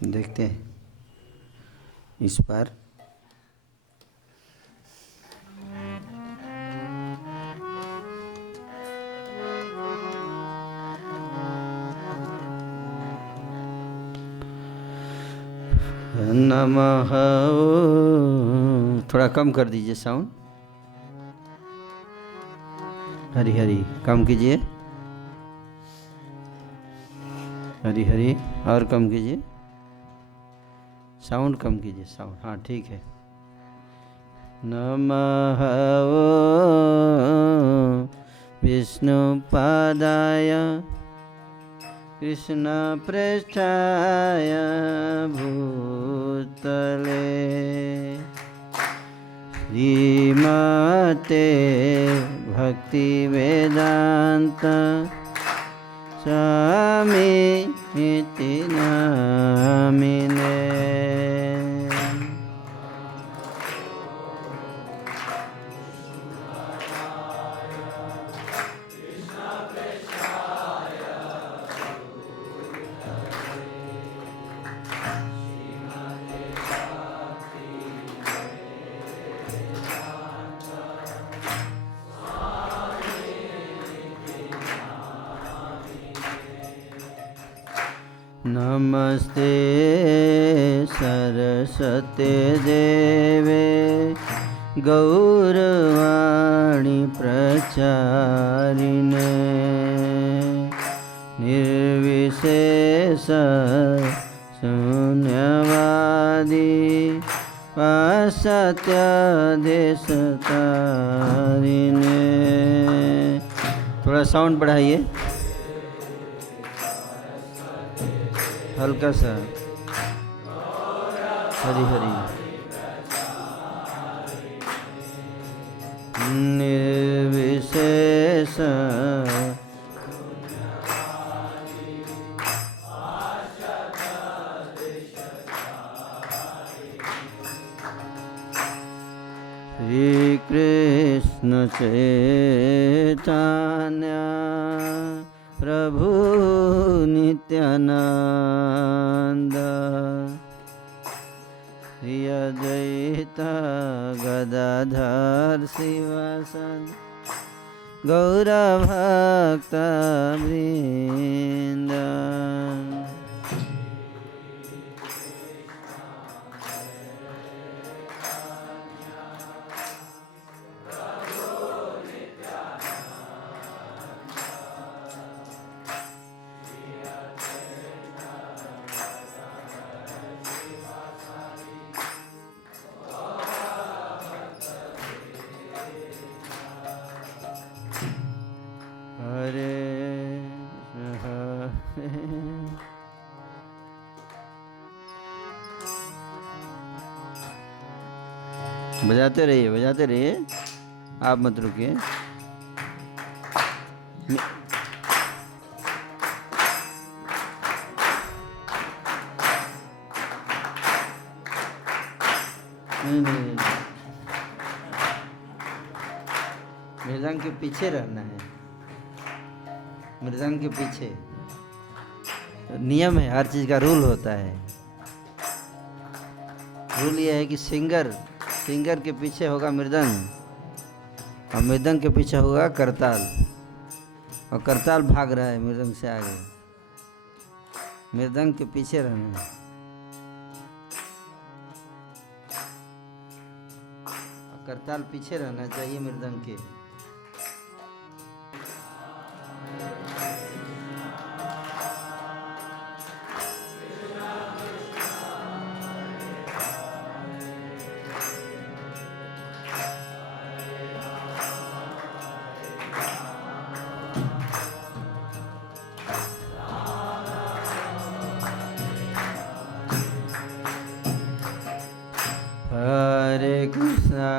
देखते हैं इस बार। नमः, थोड़ा कम कर दीजिए साउंड। हरि हरि कम कीजिए, हरि हरि और कम कीजिए, साउंड कम कीजिए, साउंड, हाँ ठीक है। नमः विष्णुपादाय कृष्ण पृष्ठाय भूतले श्रीमते भक्ति वेदांत स्वामी नामिने। नमस्ते सरस्वते देवे गौरवाणी प्रचारिणे निर्विशेष शून्यवादी पाश्चात्य देशतारिणे। थोड़ा साउंड बढ़ाइए, हल्का सा। हरि हरि निर्विशेष श्री कृष्ण चैतन्य प्रभु नित्यानंद श्री अद्वैत गदाधर शिवासादि गौरभक्त वृंद। बजाते रहिए, बजाते रहिए, आप मत रुकिए। मृदंग के पीछे रहना है, मृदंग के पीछे। नियम है, हर चीज का रूल होता है। रूल यह है कि सिंगर के पीछे होगा मृदंग और मृदंग के पीछे होगा करताल, और करताल भाग रहा है मृदंग से आगे। मृदंग के पीछे रहना है, और करताल पीछे रहना चाहिए मृदंग के। हरे Krishna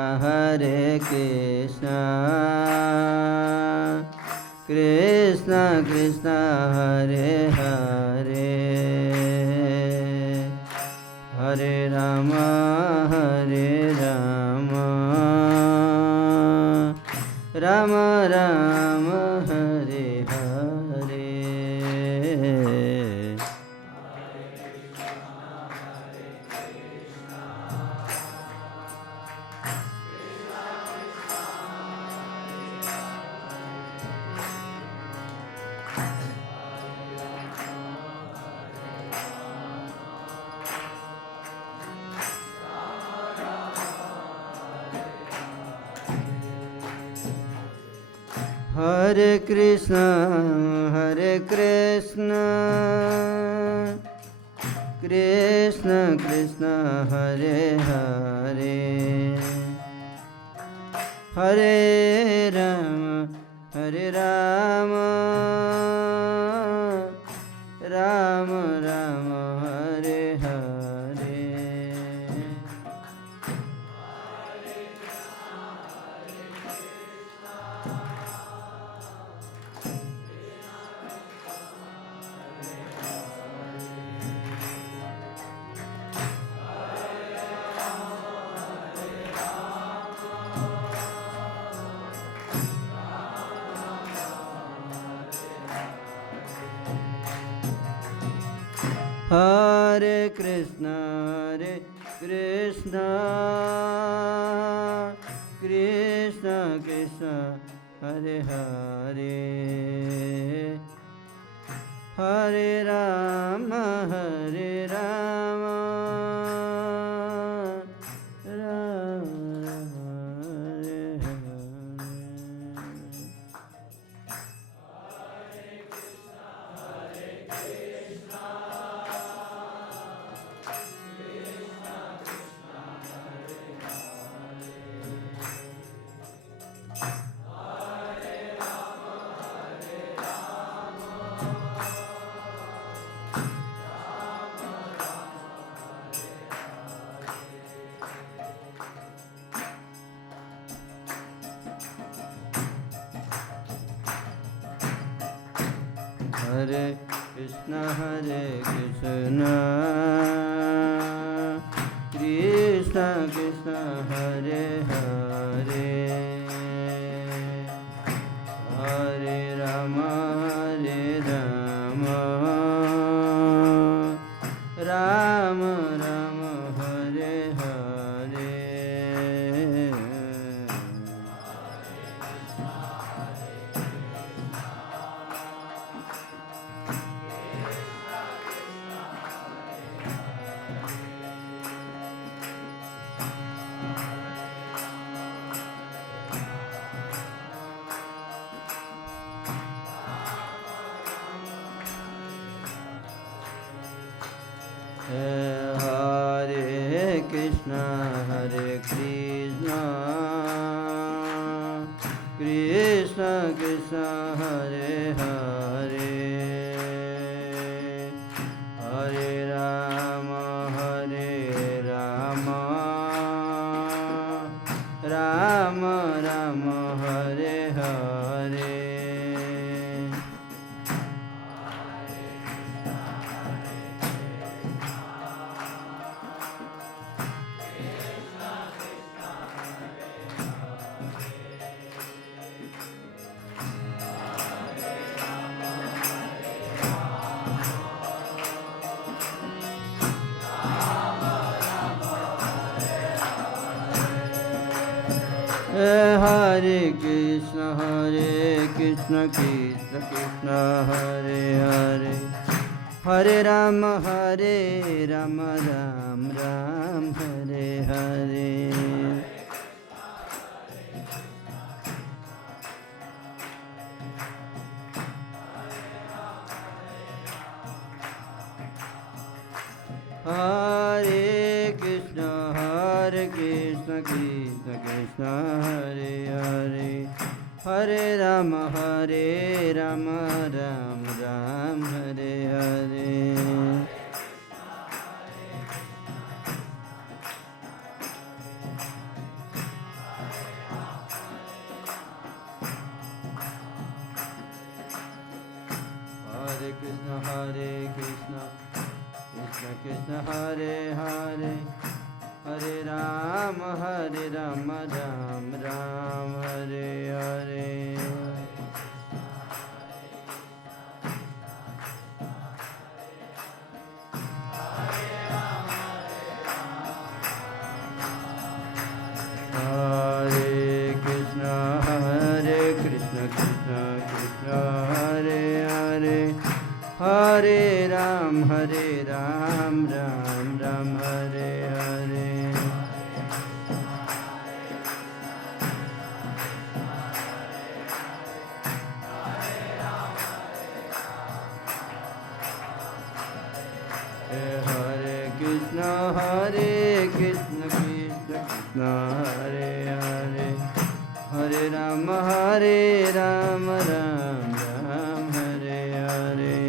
Krishna Krishna Hare Hare Hare Ram Ram Ram Hare Hare. Hare Krishna Krishna Krishna Hare Hare Hare Rama Rama Rama Hare Hare Hare Krishna Krishna Krishna Hare Hare Hare Rama Rama Hare Hare Hare Krishna Krishna Krishna Hare Hare Hare Rama Rama Rama Hare Hare Hare Krishna Krishna Krishna Hare Hare Hare Rama Rama Rama Hare Hare Hare Krishna Krishna Krishna Hare Hare Hare Rama Rama Ram Hare Hare Hare Krishna Krishna Krishna Hare Hare Hare Rama Rama Ram Hare Hare Hare Krishna Krishna Krishna Hare Hare Hare Rama Ram Ram Hare Hare Hare Krishna Krishna Krishna Hare Hare Hare Ram Ram Ram Hare Hare हरे कृष्ण कृष्ण कृष्ण हरे हरे, हरे राम राम राम हरे हरे।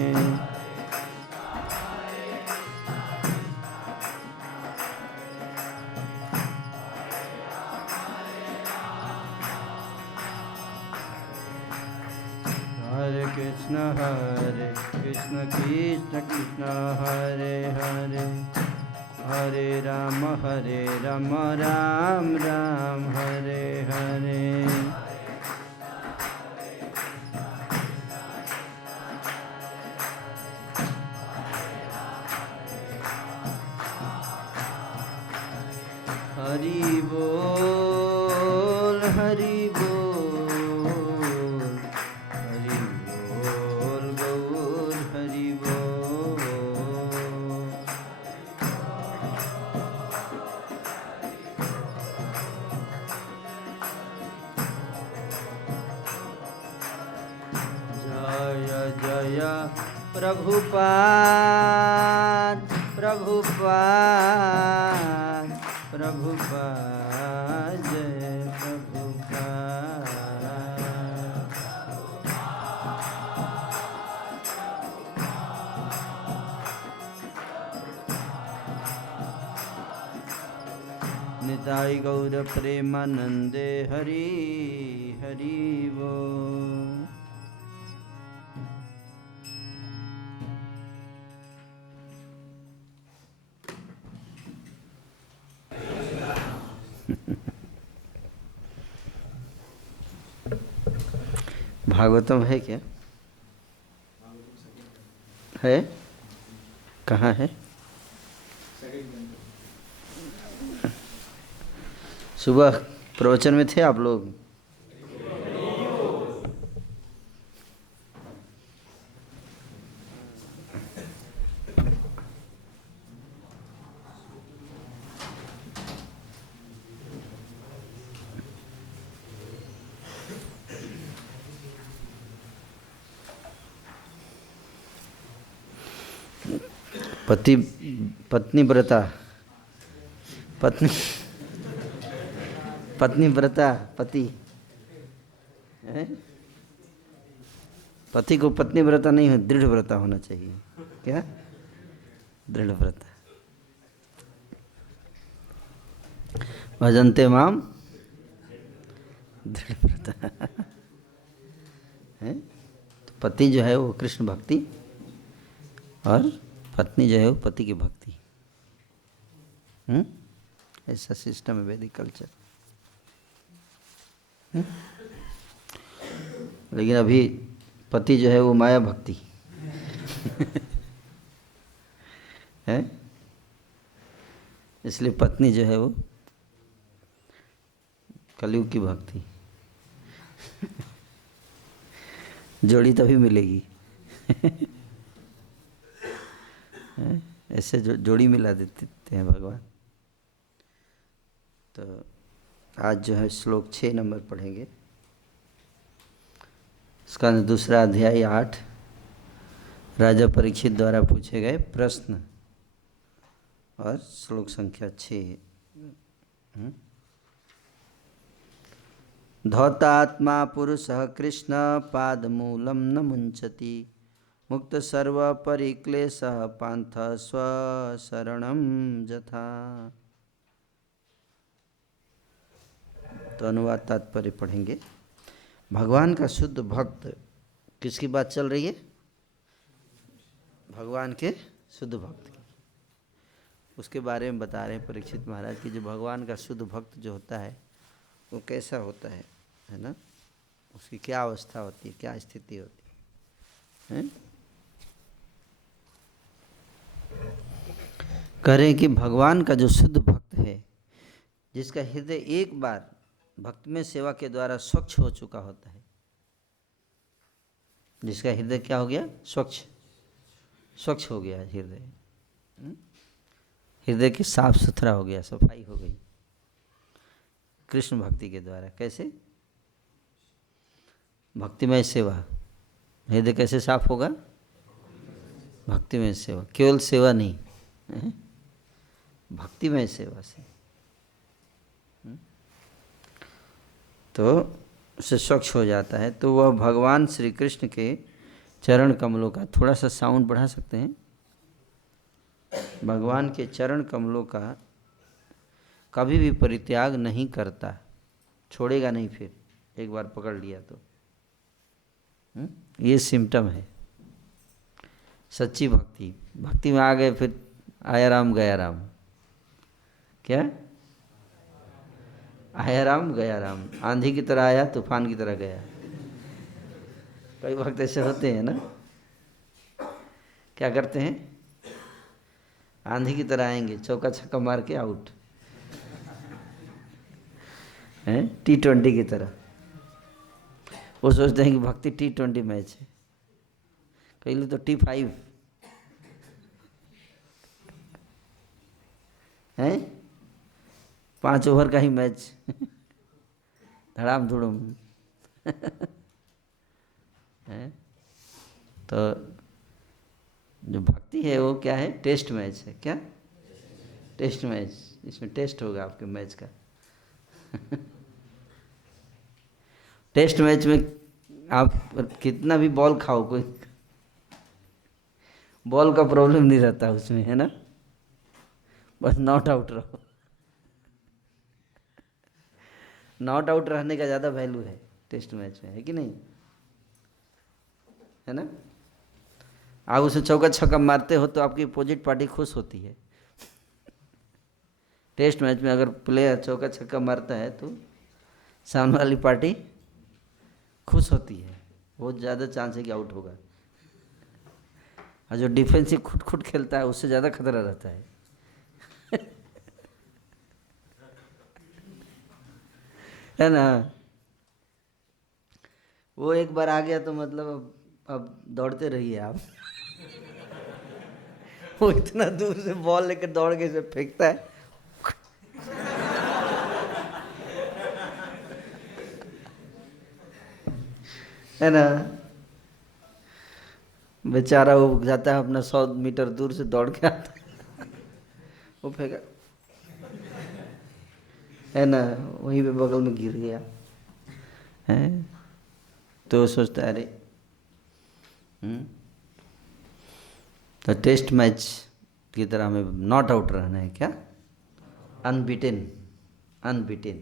हरे कृष्ण कृष्ण कृष्ण हरे हरे, हरे राम राम राम हरे हरे। हरि बोल हरि बोल, हरि बोल गौर हरि बोल। जय जय प्रभुपाद प्रभुपाद प्रभुपाद, जय प्रभुपाद। निताई गौर प्रेमानंदे हरि हरि बोल। भागवतम है क्या? है? कहाँ है? सुबह प्रवचन में थे आप लोग? पति पत्नी व्रता, पत्नी पत्नी व्रता, पति है? पति को पत्नी व्रता नहीं हो, दृढ़ व्रता होना चाहिए। क्या? दृढ़ व्रता। भजन्ते माम दृढ़ व्रता है। तो पति जो है वो कृष्ण भक्ति और पत्नी जो है वो पति की भक्ति। ऐसा सिस्टम है वैदिक कल्चर। लेकिन अभी पति जो है वो माया भक्ति है, इसलिए पत्नी जो है वो कलयुग की भक्ति जोड़ी तभी मिलेगी ऐसे जोड़ी मिला देते हैं भगवान। तो आज जो है श्लोक 6 नंबर पढ़ेंगे। इसका दूसरा अध्याय 8, राजा परीक्षित द्वारा पूछे गए प्रश्न और श्लोक संख्या 6। धौतात्मा पुरुषः कृष्ण पादमूलं न मुंचति, मुक्त सर्व परिक्लेशः पांथ स्वशरणं यथा। तो अनुवाद तात्पर्य पढ़ेंगे। भगवान का शुद्ध भक्त, किसकी बात चल रही है? भगवान के शुद्ध भक्त की, उसके बारे में बता रहे हैं परीक्षित महाराज की। जो भगवान का शुद्ध भक्त जो होता है वो कैसा होता है ना? उसकी क्या अवस्था होती है, क्या स्थिति होती है? कह रहे हैं कि भगवान का जो शुद्ध भक्त है, जिसका हृदय एक बार भक्त में सेवा के द्वारा स्वच्छ हो चुका होता है, जिसका हृदय क्या हो गया? स्वच्छ हो गया हृदय, हृदय के साफ सुथरा हो गया, सफाई हो गई कृष्ण भक्ति के द्वारा। कैसे? भक्तिमय सेवा। हृदय कैसे साफ होगा? भक्तिमय सेवा। केवल सेवा नहीं, हैं? भक्तिमय सेवा से। तो उससे स्वच्छ हो जाता है। तो वह भगवान श्री कृष्ण के चरण कमलों का, थोड़ा सा साउंड बढ़ा सकते हैं, भगवान के चरण कमलों का कभी भी परित्याग नहीं करता, छोड़ेगा नहीं फिर एक बार पकड़ लिया तो। ये सिम्टम है सच्ची भक्ति। भक्ति में आ गए फिर आया राम गया राम। क्या? आया राम गया राम, आंधी की तरह आया तूफान की तरह गया। कई वक्त ऐसे होते हैं ना, क्या करते हैं, आंधी की तरह आएंगे, चौका छक्का मार के आउट, हैं T20 की तरह। वो सोचते हैं कि भक्ति T20 मैच है, कई लोग तो T5 हैं, 5 ओवर का ही मैच, धड़ाम धुड़ुम। है तो जो भक्ति है वो क्या है, टेस्ट मैच है। क्या? टेस्ट मैच, इसमें टेस्ट होगा आपके मैच का। टेस्ट मैच में आप कितना भी बॉल खाओ, कोई बॉल का प्रॉब्लम नहीं रहता उसमें, है ना, बस नॉट आउट रहो। नॉट आउट रहने का ज़्यादा वैल्यू है टेस्ट मैच में, है कि नहीं, है ना। आप उसे चौका छक्का मारते हो तो आपकी अपोजिट पार्टी खुश होती है। टेस्ट मैच में अगर प्लेयर चौका छक्का मारता है तो सामने वाली पार्टी खुश होती है, बहुत ज़्यादा चांस है कि आउट होगा। और जो डिफेंसिव खुट खुट खेलता है उससे ज़्यादा खतरा रहता है। है ना। वो एक बार आ गया तो मतलब अब दौड़ते रहिए आप। वो इतना दूर से बॉल लेकर दौड़ के इसे फेंकता है, है ना। बेचारा वो जाता है अपना 100 मीटर दूर से दौड़ के आता है, वो फेंका, है ना, वहीं पे बगल में गिर गया है। तो सोचता है अरे तो टेस्ट मैच की तरह हमें नॉट आउट रहना है। क्या? अनबीटेन, अनबीटेन,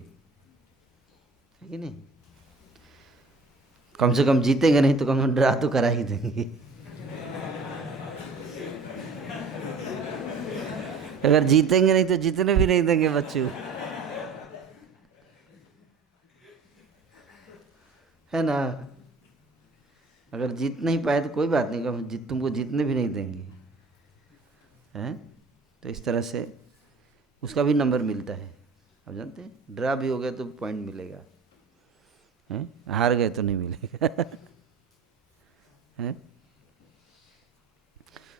है कि नहीं। कम से कम जीतेंगे नहीं तो कम से कम ड्रा तो करा ही देंगे। अगर जीतेंगे नहीं तो जीतने भी नहीं देंगे बच्चों, है ना। अगर जीत नहीं पाए तो कोई बात नहीं, हम तुमको जीतने भी नहीं देंगे, हैं। तो इस तरह से उसका भी नंबर मिलता है। आप जानते हैं, ड्रा भी हो गया तो पॉइंट मिलेगा, हैं, हार गए तो नहीं मिलेगा। हैं।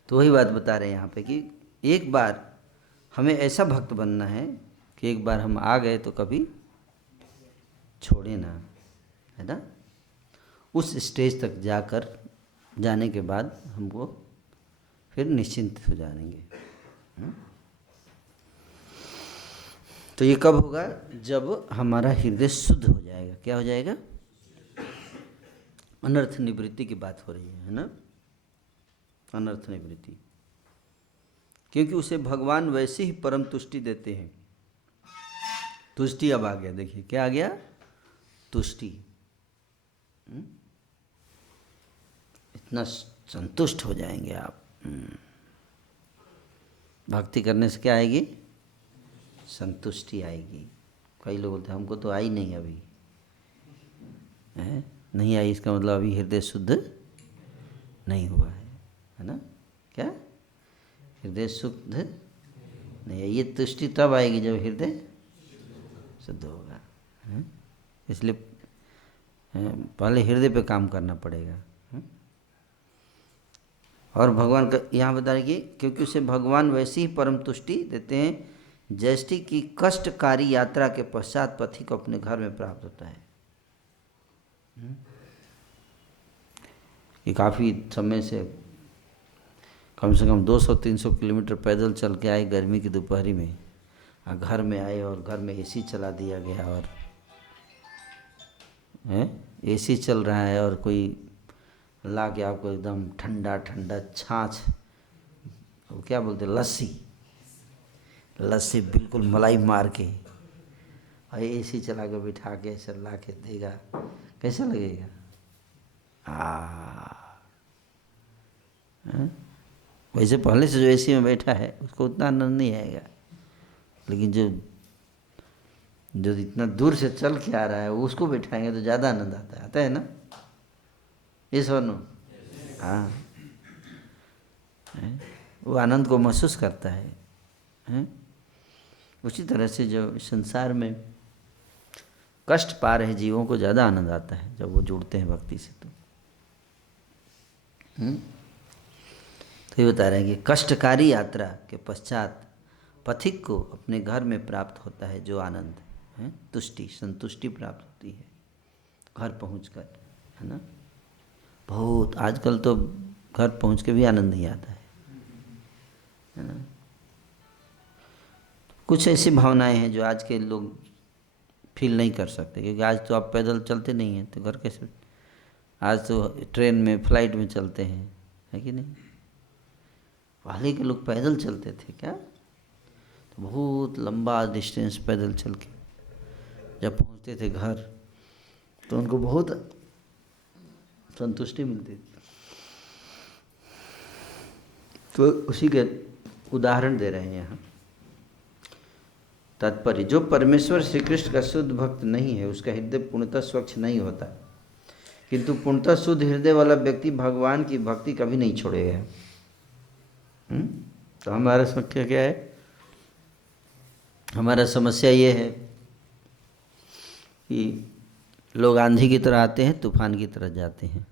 तो वही बात बता रहे हैं यहाँ पे कि एक बार हमें ऐसा भक्त बनना है कि एक बार हम आ गए तो कभी छोड़े ना, है ना। उस स्टेज तक जाने के बाद हमको फिर निश्चिंत हो जाएंगे। तो ये कब होगा? जब हमारा हृदय शुद्ध हो जाएगा। क्या हो जाएगा? अनर्थ निवृत्ति की बात हो रही है ना, अनर्थ निवृत्ति। क्योंकि उसे भगवान वैसे ही परम तुष्टि देते हैं। तुष्टि अब आ गया, देखिए क्या आ गया, तुष्टि। इतना संतुष्ट हो जाएंगे आप। भक्ति करने से क्या आएगी? संतुष्टि आएगी। कई लोग बोलते हैं हमको तो आई नहीं अभी, है नहीं आई, इसका मतलब अभी हृदय शुद्ध नहीं हुआ है ना। क्या? हृदय शुद्ध नहीं है। ये तुष्टि तब आएगी जब हृदय शुद्ध होगा, है? इसलिए पहले हृदय पे काम करना पड़ेगा। और भगवान का यहाँ बता रहे कि क्योंकि उसे भगवान वैसी ही परम तुष्टि देते हैं जैसी कि कष्टकारी यात्रा के पश्चात पथी को अपने घर में प्राप्त होता है। ये काफ़ी समय से कम से कम 200-300 किलोमीटर पैदल चल के आए गर्मी की दोपहरी में, और घर में आए और घर में एसी चला दिया गया, और एसी चल रहा है और कोई ला के आपको एकदम ठंडा ठंडा छाछ, वो क्या बोलते, लस्सी बिल्कुल मलाई मार के, और एसी चला के बिठा के ऐसे ला के देगा, कैसा लगेगा? वैसे पहले से जो एसी में बैठा है उसको उतना आनंद नहीं आएगा, लेकिन जो इतना दूर से चल के आ रहा है उसको बैठाएंगे तो ज़्यादा आनंद आता है ना? ये सोनू, हाँ, वो आनंद को महसूस करता है। उसी तरह से जो संसार में कष्ट पा रहे जीवों को ज़्यादा आनंद आता है जब वो जुड़ते हैं भक्ति से। तो ये बता रहे हैं कि कष्टकारी यात्रा के पश्चात पथिक को अपने घर में प्राप्त होता है जो आनंद है, तुष्टि, संतुष्टि प्राप्त होती है घर पहुंचकर, है ना? बहुत आजकल तो घर पहुंच के भी आनंद नहीं आता है ना? कुछ ऐसी भावनाएं हैं जो आज के लोग फील नहीं कर सकते, क्योंकि आज तो आप पैदल चलते नहीं हैं, तो घर कैसे? आज तो ट्रेन में, फ्लाइट में चलते हैं, है कि नहीं? पहले के लोग पैदल चलते थे क्या? तो बहुत लंबा डिस्टेंस पैदल चल के जब पहुंचते थे घर तो उनको बहुत संतुष्टि मिलती थी। तो उसी के उदाहरण दे रहे हैं यहाँ। तात्पर्य, जो परमेश्वर श्री कृष्ण का शुद्ध भक्त नहीं है उसका हृदय पूर्णतः स्वच्छ नहीं होता, किंतु पूर्णतः शुद्ध हृदय वाला व्यक्ति भगवान की भक्ति कभी नहीं छोड़ेगा। तो हमारा समस्या क्या है? हमारा समस्या ये है कि लोग आंधी की तरह आते हैं, तूफान की तरह जाते हैं।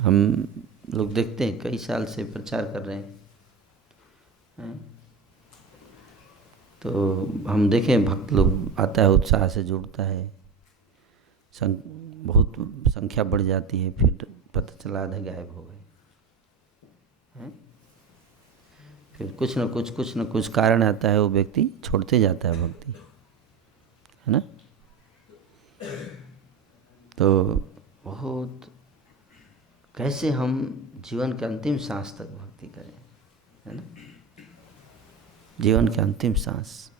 हम लोग देखते हैं, कई साल से प्रचार कर रहे हैं, तो हम देखें भक्त लोग आता है, उत्साह से जुड़ता है, बहुत संख्या बढ़ जाती है, फिर पता चला आधे गायब हो गए। फिर कुछ न कुछ कारण आता है, वो व्यक्ति छोड़ते जाता है भक्ति, है ना? तो बहुत कैसे हम जीवन के अंतिम सांस तक भक्ति करें, है ना? जीवन के अंतिम सांस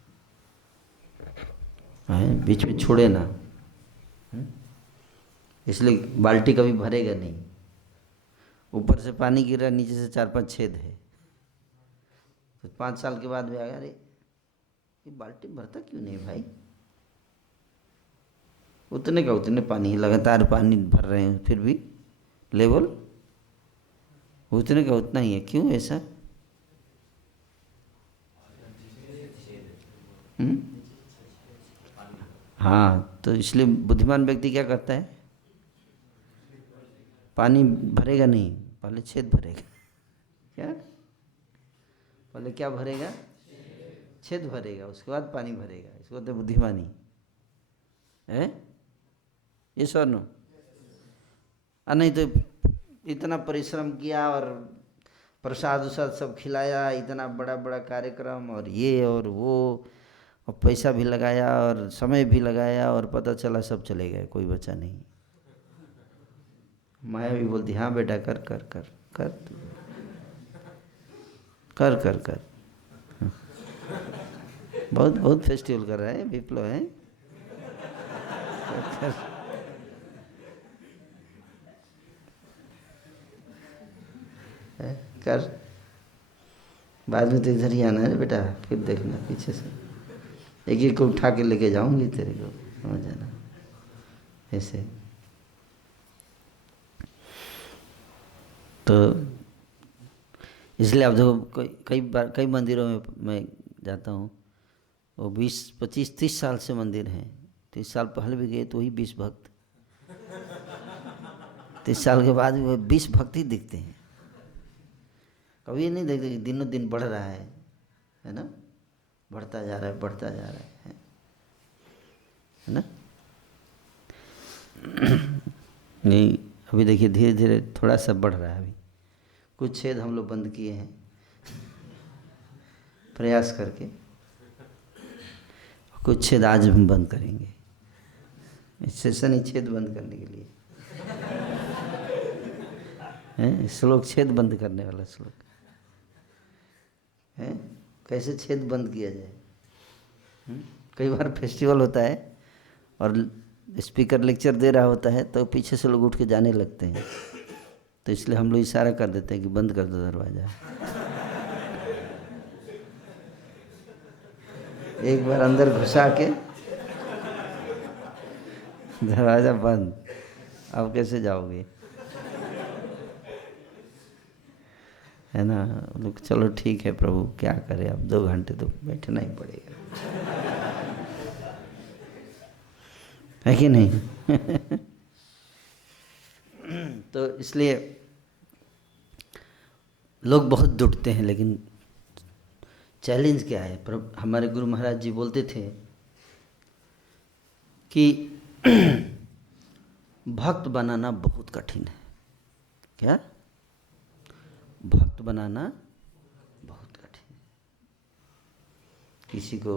है, बीच में छोड़े ना। इसलिए बाल्टी कभी भरेगा नहीं, ऊपर से पानी गिर रहा, नीचे से 4-5 छेद है, तो 5 साल के बाद भी आया, अरे ये बाल्टी भरता क्यों नहीं भाई? उतने का उतने पानी, लगातार पानी भर रहे हैं, फिर भी लेवल उतने का उतना ही है, क्यों ऐसा? हाँ, तो इसलिए बुद्धिमान व्यक्ति क्या करता है? पानी भरेगा नहीं, पहले छेद भरेगा। क्या? पहले क्या भरेगा? छेद भरेगा, उसके बाद पानी भरेगा। इसको तो बुद्धिमानी है, ये स्वर्ण। नहीं तो इतना परिश्रम किया और प्रसाद उसाद सब खिलाया, इतना बड़ा बड़ा कार्यक्रम और ये और वो, और पैसा भी लगाया और समय भी लगाया, और पता चला सब चले गए, कोई बचा नहीं। माया भी बोलती, हाँ बेटा कर कर कर कर कर कर कर। बहुत बहुत फेस्टिवल कर रहा है विप्लव, है कर, कर। बाद में तो इधर ही आना है बेटा, फिर देखना पीछे से एक एक को उठा के लेके जाऊंगी तेरे को, समझ जाना ऐसे। तो इसलिए आप देखो, कई बार कई मंदिरों में मैं जाता हूँ, वो 20, 25, 30 साल से मंदिर हैं, 30 साल पहले भी गए तो वही 20 भक्त, 30 साल के बाद भी वो 20 भक्त ही दिखते हैं। कभी नहीं देखते कि दिनों दिन बढ़ रहा है ना? बढ़ता जा रहा है, बढ़ता जा रहा है ना? नहीं, अभी देखिए धीरे धीरे थोड़ा सा बढ़ रहा है। अभी कुछ छेद हम लोग बंद किए हैं प्रयास करके, कुछ छेद आज हम बंद करेंगे। सेशन ही छेद बंद करने के लिए है। श्लोक छेद बंद करने वाला श्लोक है। कैसे छेद बंद किया जाए? कई बार फेस्टिवल होता है और स्पीकर लेक्चर दे रहा होता है तो पीछे से लोग उठ के जाने लगते हैं, तो इसलिए हम लोग इशारा कर देते हैं कि बंद कर दो दरवाज़ा। एक बार अंदर घुसा के दरवाज़ा बंद, अब कैसे जाओगे? है ना। लोग चलो ठीक है प्रभु क्या करें, अब 2 घंटे तो बैठना ही पड़ेगा, है कि नहीं? तो इसलिए लोग बहुत जुटते हैं, लेकिन चैलेंज क्या है? हमारे गुरु महाराज जी बोलते थे कि भक्त बनाना बहुत कठिन है। क्या? भक्त बनाना बहुत कठिन है। किसी को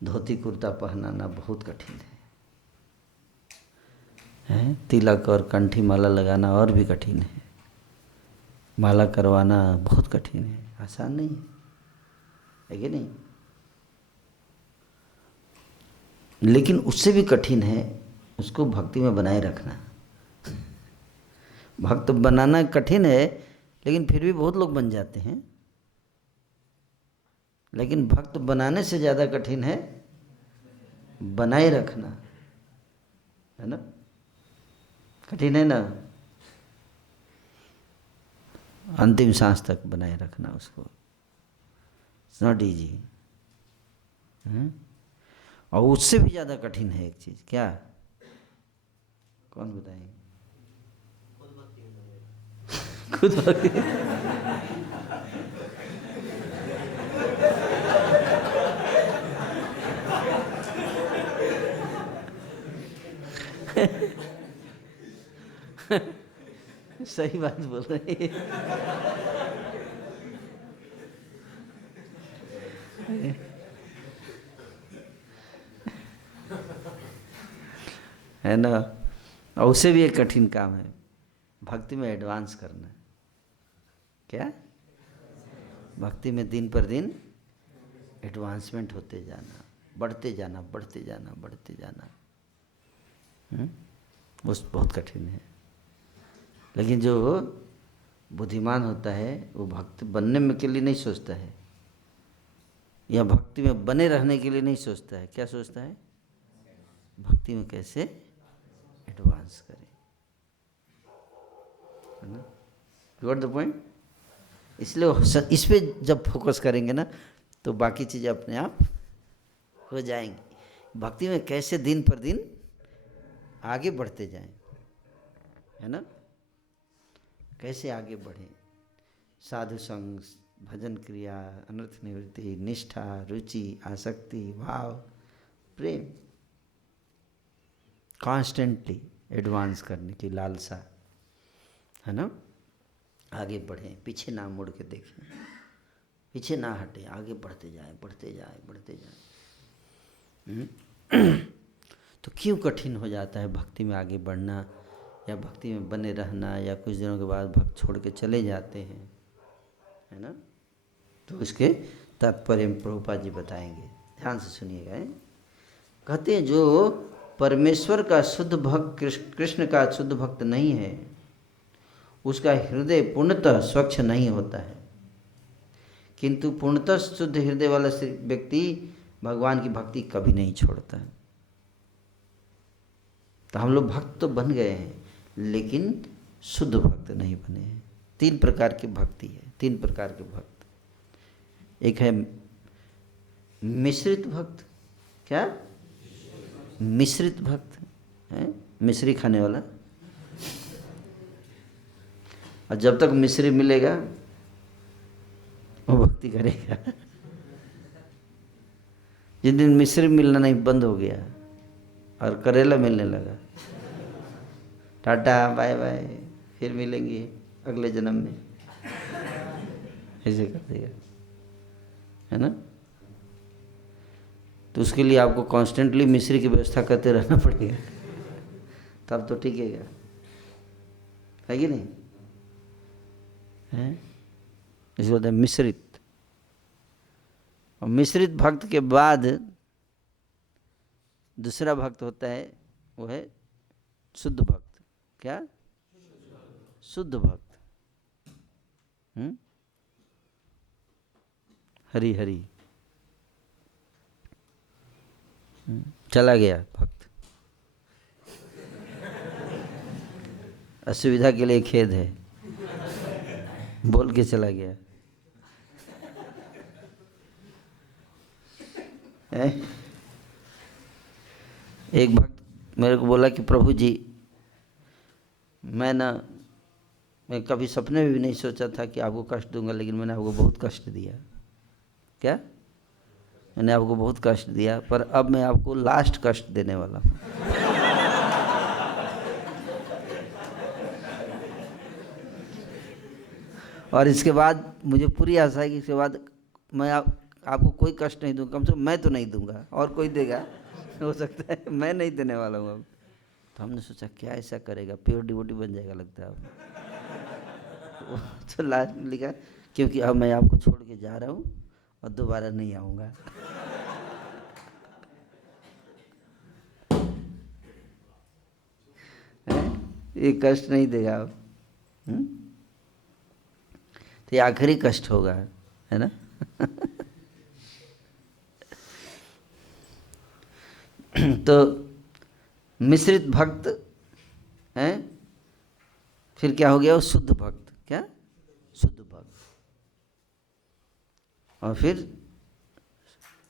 धोती कुर्ता पहनाना बहुत कठिन है? तिलक और कंठी माला लगाना और भी कठिन है। माला करवाना बहुत कठिन है, आसान नहीं है कि नहीं? लेकिन उससे भी कठिन है उसको भक्ति में बनाए रखना। भक्त बनाना कठिन है, लेकिन फिर भी बहुत लोग बन जाते हैं। लेकिन भक्त बनाने से ज़्यादा कठिन है बनाए रखना, है ना? कठिन है ना, अंतिम सांस तक बनाए रखना उसको। It's not easy. और उससे भी ज़्यादा कठिन है एक चीज़। क्या? कौन बताएंगे? खुद भक्ति। सही बात बोल रहे हैं। है ना। और उससे भी एक कठिन काम है भक्ति में एडवांस करना। क्या? भक्ति में दिन पर दिन एडवांसमेंट होते जाना, बढ़ते जाना, बढ़ते जाना, बढ़ते जाना। वो बहुत कठिन है। लेकिन जो बुद्धिमान होता है वो भक्त बनने में के लिए नहीं सोचता है, या भक्ति में बने रहने के लिए नहीं सोचता है। क्या सोचता है? भक्ति में कैसे एडवांस करें, है ना? You got the point? इसलिए इस पे जब फोकस करेंगे ना तो बाकी चीज़ें अपने आप हो जाएंगी। भक्ति में कैसे दिन पर दिन आगे बढ़ते जाएं, है ना? कैसे आगे बढ़ें? साधु संग, भजन क्रिया, अनर्थ निवृत्ति, निष्ठा, रुचि, आसक्ति, भाव, प्रेम, कॉन्स्टेंटली एडवांस करने की लालसा, है ना? आगे बढ़ें, पीछे ना मुड़ के देखें, पीछे ना हटें, आगे बढ़ते जाएं, बढ़ते जाएं, बढ़ते जाएं। तो क्यों कठिन हो जाता है भक्ति में आगे बढ़ना या भक्ति में बने रहना, या कुछ दिनों के बाद भक्त छोड़ के चले जाते हैं, है ना? तो इसके तात्पर्य प्रभुपाद जी बताएंगे, ध्यान से सुनिएगा। कहते हैं जो परमेश्वर का शुद्ध भक्त, कृष्ण का शुद्ध भक्त नहीं है, उसका हृदय पूर्णतः स्वच्छ नहीं होता है। किंतु पूर्णतः शुद्ध हृदय वाला व्यक्ति भगवान की भक्ति कभी नहीं छोड़ता है। तो हम लोग भक्त तो बन गए हैं लेकिन शुद्ध भक्त नहीं बने हैं। 3 प्रकार की भक्ति है, 3 प्रकार के भक्त। एक है मिश्रित भक्त। क्या? मिश्रित भक्त है, मिश्री खाने वाला। और जब तक मिश्री मिलेगा वो भक्ति करेगा। जिस दिन मिश्री मिलना नहीं बंद हो गया और करेला मिलने लगा टाटा बाय बाय, फिर मिलेंगे अगले जन्म में, ऐसे कर देगा, है ना। तो उसके लिए आपको कॉन्स्टेंटली मिश्री की व्यवस्था करते रहना पड़ेगा, तब तो टिकेगा, है कि नहीं, है। इसको बोलते हैं मिश्रित। और मिश्रित भक्त के बाद दूसरा भक्त होता है, वो है शुद्ध भक्त। क्या? शुद्ध भक्त। हरी हरी। चला गया भक्त, असुविधा के लिए खेद है, बोल के चला गया है? एक भक्त मेरे को बोला कि प्रभु जी, मैं कभी सपने में भी नहीं सोचा था कि आपको कष्ट दूंगा, लेकिन मैंने आपको बहुत कष्ट दिया। क्या? मैंने आपको बहुत कष्ट दिया, पर अब मैं आपको लास्ट कष्ट देने वाला हूँ। और इसके बाद मुझे पूरी आशा है कि इसके बाद मैं आपको कोई कष्ट नहीं दूंगा, कम से कम मैं तो नहीं दूंगा, और कोई देगा हो सकता है, मैं नहीं देने वाला हूँ अब। तो हमने सोचा क्या ऐसा करेगा, प्योर डिवोटी बन जाएगा लगता है अब। तो लास्ट में लिखा, क्योंकि अब मैं आपको छोड़ के जा रहा हूँ और दोबारा नहीं आऊँगा। ये कष्ट नहीं देगा अब। तो ये आखिरी कष्ट होगा, है ना। तो मिश्रित भक्त हैं, फिर क्या हो गया? वो शुद्ध भक्त। क्या? शुद्ध भक्त। और फिर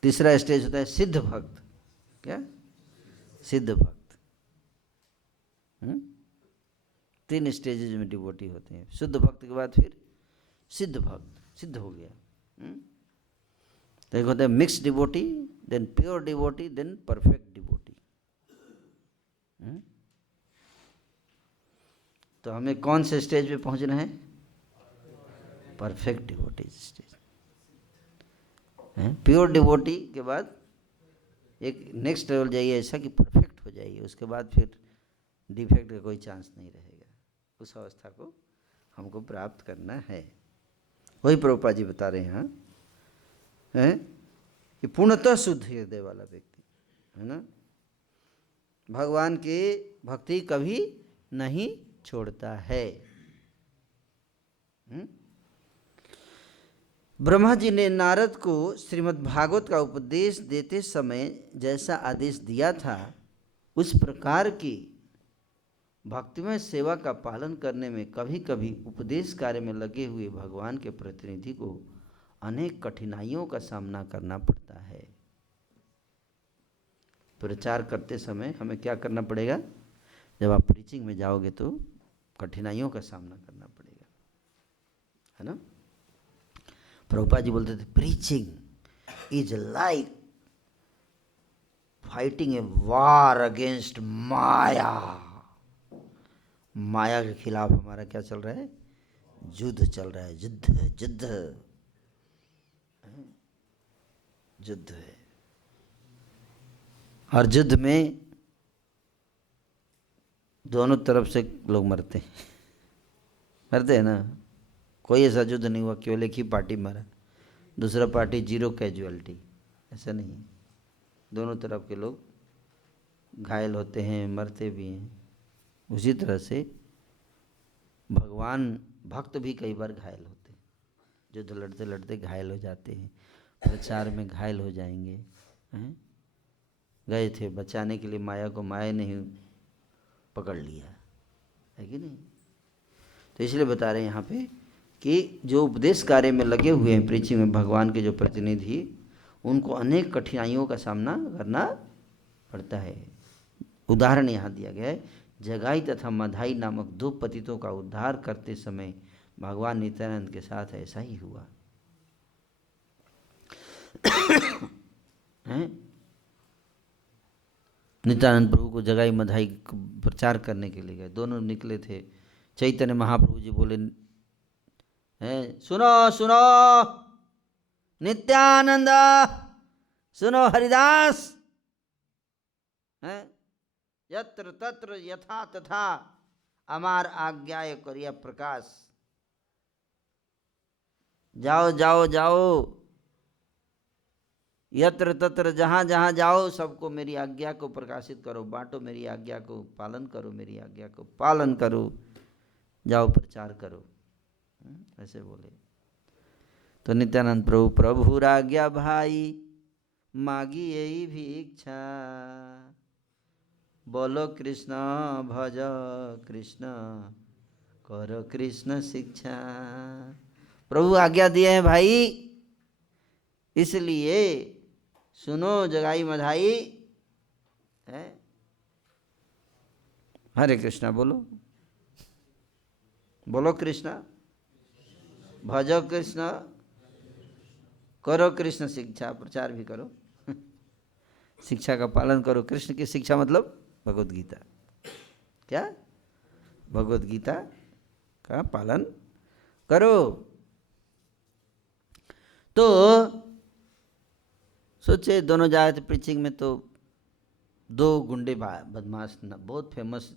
तीसरा स्टेज होता है सिद्ध भक्त। क्या? सिद्ध भक्त। 3 स्टेजेज में डिवोटी होते हैं। शुद्ध भक्त के बाद फिर सिद्ध भक्त, सिद्ध हो गया। तो एक होता है mix devotee, then pure devotee, then perfect devotee. तो हमें कौन से स्टेज पे पहुंचना है? Perfect devotee stage. Pure devotee के बाद एक नेक्स्ट लेवल जाइए ऐसा कि परफेक्ट हो जाइए, उसके बाद फिर डिफेक्ट का कोई चांस नहीं रहेगा। उस अवस्था को हमको प्राप्त करना है। वही प्रभुपाद जी बता रहे हैं, हैं कि पूर्णतः शुद्ध हृदय वाला व्यक्ति, है ना, भगवान की भक्ति कभी नहीं छोड़ता है। ब्रह्मा जी ने नारद को श्रीमद् भागवत का उपदेश देते समय जैसा आदेश दिया था, उस प्रकार की भक्तिमय सेवा का पालन करने में कभी कभी उपदेश कार्य में लगे हुए भगवान के प्रतिनिधि को अनेक कठिनाइयों का सामना करना पड़ता है। प्रचार करते समय हमें क्या करना पड़ेगा? जब आप प्रीचिंग में जाओगे तो कठिनाइयों का सामना करना पड़ेगा, है ना। प्रभुपाद जी बोलते थे, preaching is like fighting a war against maya. माया के खिलाफ हमारा क्या चल रहा है? युद्ध चल रहा है। युद्ध युद्ध युद्ध है। हर युद्ध में दोनों तरफ से लोग मरते हैं ना। कोई ऐसा युद्ध नहीं हुआ केवल एक ही पार्टी मरा, दूसरा पार्टी 0 कैजुअलिटी, ऐसा नहीं है। दोनों तरफ के लोग घायल होते हैं, मरते भी हैं। उसी तरह से भगवान भक्त भी कई बार घायल होते हैं, युद्ध लड़ते लड़ते घायल हो जाते हैं, प्रचार में घायल हो जाएंगे। गए थे बचाने के लिए माया को, माया ने ही पकड़ लिया, है कि नहीं। तो इसलिए बता रहे हैं यहाँ पे कि जो उपदेश कार्य में लगे हुए हैं, प्रीचिंग में, भगवान के जो प्रतिनिधि, उनको अनेक कठिनाइयों का सामना करना पड़ता है। उदाहरण यहाँ दिया गया है, जगाई तथा मधाई नामक 2 पतितों का उद्धार करते समय भगवान नित्यानंद के साथ ऐसा ही हुआ। नित्यानंद प्रभु को जगाई मधाई प्रचार करने के लिए गए, दोनों निकले थे। चैतन्य महाप्रभु जी बोले हैं, सुनो सुनो नित्यानंद, सुनो हरिदास, हैं यत्र तत्र यथा तथा अमार आज्ञाय करिया प्रकाश। जाओ जाओ जाओ, यत्र तत्र जहाँ जहाँ जाओ सबको मेरी आज्ञा को प्रकाशित करो, बांटो मेरी आज्ञा को, पालन करो, मेरी आज्ञा को पालन करो, जाओ प्रचार करो, ऐसे बोले। तो नित्यानंद प्रभु, प्रभु आज्ञा भाई मागी यही भी इच्छा, बोलो कृष्ण भज कृष्ण करो कृष्ण शिक्षा। प्रभु आज्ञा दिए हैं भाई, इसलिए सुनो जगाई मधाई है, हरे कृष्णा बोलो, बोलो कृष्णा, भजो कृष्ण करो कृष्ण शिक्षा, प्रचार भी करो, शिक्षा का पालन करो। कृष्ण की शिक्षा मतलब भगवत गीता, क्या भगवत गीता का पालन करो। तो सोचे दोनों जा रहे थे प्रीचिंग में, तो दो गुंडे बदमाश बहुत फेमस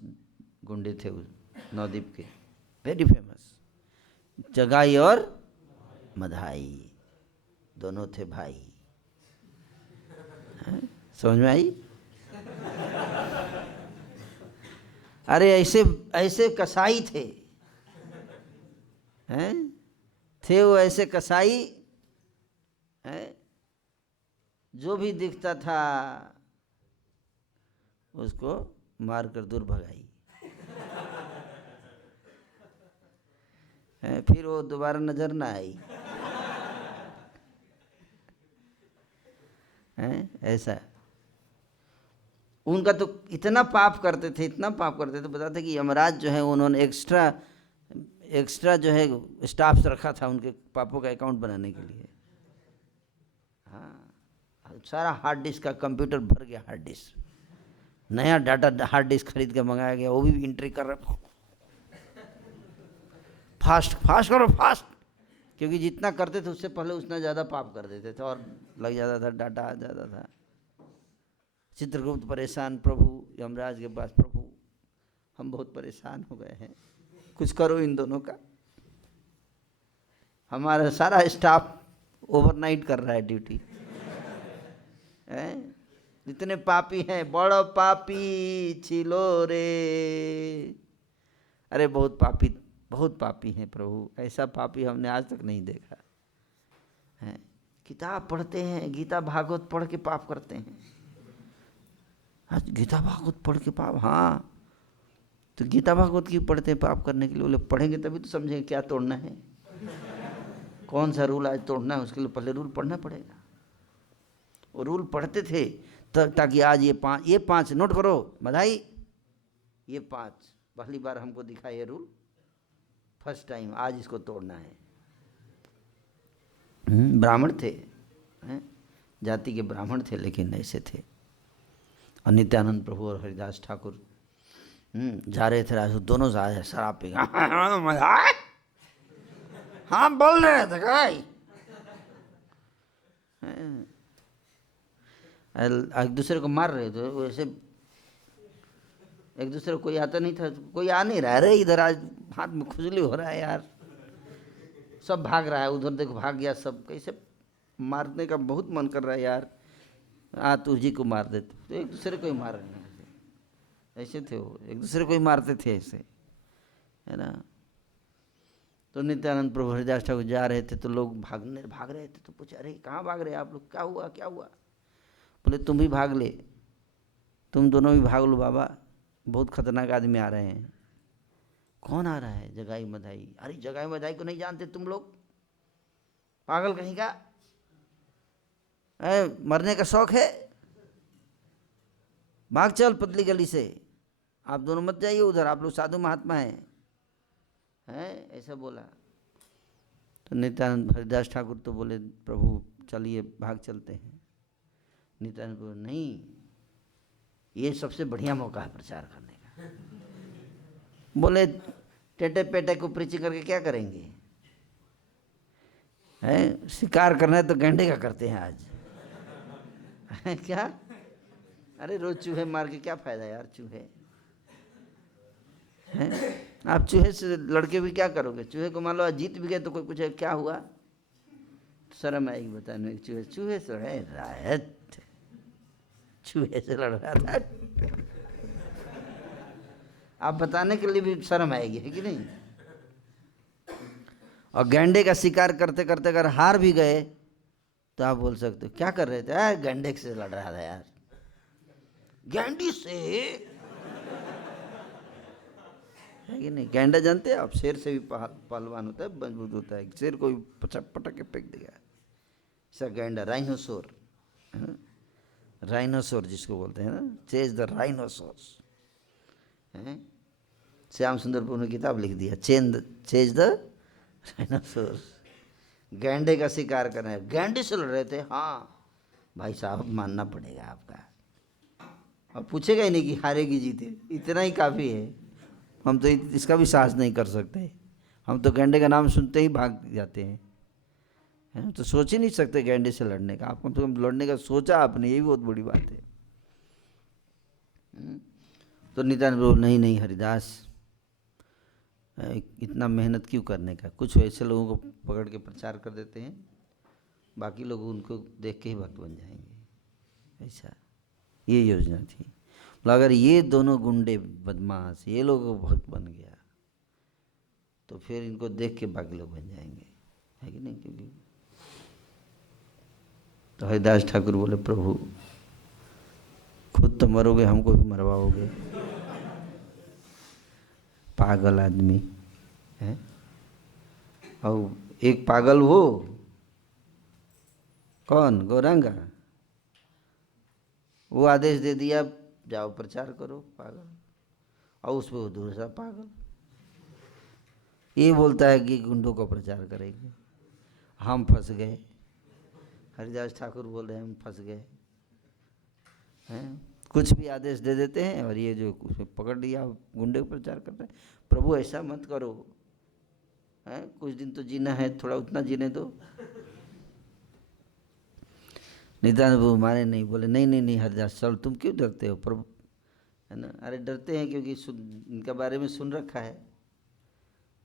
गुंडे थे उस नवद्वीप के, वेरी फेमस, जगाई और मधाई दोनों थे भाई। समझ में आई? अरे ऐसे ऐसे कसाई थे, हैं थे वो ऐसे कसाई, हैं जो भी दिखता था उसको मारकर दूर भगाई। फिर वो दोबारा नजर ना आई। ऐसा उनका तो इतना पाप करते थे, इतना पाप करते थे, बताते कि यमराज जो है उन्होंने एक्स्ट्रा जो है स्टाफ रखा था उनके पापों का अकाउंट बनाने के लिए। हाँ, सारा हार्ड डिस्क का कंप्यूटर भर गया, हार्ड डिस्क, नया डाटा हार्ड डिस्क खरीद के मंगाया गया, वो भी एंट्री कर रहे, फास्ट फास्ट करो फास्ट, क्योंकि जितना करते थे उससे पहले उतना ज़्यादा पाप कर देते थे और लग जाता था, डाटा आ जाता था। चित्रगुप्त परेशान, प्रभु यमराज के पास, प्रभु हम बहुत परेशान हो गए हैं, कुछ करो इन दोनों का, हमारा सारा स्टाफ ओवरनाइट कर रहा है ड्यूटी, इतने पापी हैं, बड़ो पापी छिलो रे। अरे बहुत पापी हैं प्रभु, ऐसा पापी हमने आज तक नहीं देखा है। किताब पढ़ते हैं, गीता भागवत पढ़ के पाप करते हैं। आज गीता भागवत पढ़ के पाप, हाँ तो गीता भागवत की पढ़ते हैं पाप करने के लिए, बोले पढ़ेंगे तभी तो समझेंगे क्या तोड़ना है, कौन सा रूल आज तोड़ना है, उसके लिए पहले रूल पढ़ना पड़ेगा। वो रूल पढ़ते थे ताकि आज ये पांच नोट करो मधाई, ये 5 पहली बार हमको दिखा ये रूल, फर्स्ट टाइम, आज इसको तोड़ना है। ब्राह्मण थे, जाति के ब्राह्मण थे, लेकिन ऐसे थे। और नित्यानंद प्रभु और हरिदास ठाकुर जा रहे थे, राजू दोनों जा रहे, शराब पी, हाँ बोल रहे थे भाई, एक दूसरे को मार रहे थे वैसे, एक दूसरे को कोई आता नहीं था, कोई आ नहीं रहा, अरे इधर आज हाथ में खुजली हो रहा है यार, सब भाग रहा है, उधर देखो भाग गया सब, कैसे मारने का बहुत मन कर रहा है यार, तुझी को मार देते, तो एक दूसरे को ही मार रहे हैं, ऐसे थे वो, एक दूसरे को ही मारते थे ऐसे, है ना। तो नित्यानंद प्रभु हरिदास ठाकुर जा रहे थे, तो लोग भाग रहे थे, तो पूछा अरे कहाँ भाग रहे आप लोग, क्या हुआ? बोले तुम भी भाग ले, तुम दोनों भी भाग लो बाबा, बहुत खतरनाक आदमी आ रहे हैं। कौन आ रहा है? जगाई मधाई। अरे जगाई मधाई को नहीं जानते तुम लोग, पागल कहीं का, मरने का शौक है, भाग चल पतली गली से, आप दोनों मत जाइए उधर, आप लोग साधु महात्मा हैं, ऐसा बोला। तो नित्यानंद हरिदास ठाकुर तो बोले प्रभु चलिए भाग चलते हैं। नित्यानंद बोले नहीं, ये सबसे बढ़िया मौका है प्रचार करने का। बोले टेटे पेटे को प्रीचिंग करके क्या करेंगे? है शिकार करना है तो गैंडे का करते हैं आज। है क्या? अरे रोज चूहे मार के क्या फायदा यार? चूहे हैं, आप चूहे से लड़के भी क्या करोगे? चूहे को मान लो जीत भी गए तो कोई पूछे क्या हुआ, शर्म आएगी बताने में। चूहे से है रायत, चूहे से लड़ रहा था, आप बताने के लिए भी शर्म आएगी, है कि नहीं? और गैंडे का शिकार करते करते अगर हार भी गए तो आप बोल सकते हो क्या कर रहे थे? यार गैंडे से लड़ रहा था यार, गैंडी से, है कि नहीं? गैंडा जानते हैं आप? शेर से भी पहलवान होता है, मजबूत होता है। शेर को भी पटक के फेंक देगा। ऐसा गैंडा, राइनोसोर, है ना? राइनोसोर जिसको बोलते हैं ना, चेज द राइनोसोर्स, हैं? श्याम सुंदर प्रभु ने किताब लिख दिया, चेज द राइनोसोर। गैंडे का शिकार करना है, गैंडे से लड़ रहे थे। हाँ भाई साहब मानना पड़ेगा आपका, और पूछेगा ही नहीं कि हारेगी जीते, इतना ही काफ़ी है। हम तो इसका भी साहस नहीं कर सकते, हम तो गैंडे का नाम सुनते ही भाग जाते हैं। तो सोच ही नहीं सकते गैंडे से लड़ने का। आप कम से कम लड़ने का सोचा आपने, ये भी बहुत बड़ी बात है। तो नित्यानंद प्रभु नहीं हरिदास, इतना मेहनत क्यों करने का? कुछ ऐसे लोगों को पकड़ के प्रचार कर देते हैं, बाकी लोग उनको देख के ही भक्त बन जाएंगे। ऐसा ये योजना थी। मतलब अगर ये दोनों गुंडे बदमाश ये लोग भक्त बन गया तो फिर इनको देख के बाकी लोग बन जाएंगे, है कि नहीं? क्योंकि तो हरिदास ठाकुर बोले प्रभु खुद तो मरोगे, हमको भी मरवाओगे? पागल आदमी है। और एक पागल वो कौन, गौरांगा, वो आदेश दे दिया जाओ प्रचार करो, पागल। और उसमें वो दूसरा पागल ये बोलता है कि गुंडों को प्रचार करेंगे। हम फंस गए, हरिदास ठाकुर बोल रहे हैं हम फंस गए हैं। कुछ भी आदेश दे देते हैं और ये जो पकड़ लिया गुंडे को प्रचार करते हैं। प्रभु ऐसा मत करो, हैं? कुछ दिन तो जीना है, थोड़ा उतना जीने दो। नित्यानंद प्रभु माने नहीं, बोले नहीं हरिदास चलो, तुम क्यों डरते हो प्रभु, है ना? अरे डरते हैं क्योंकि इनके बारे में सुन रखा है।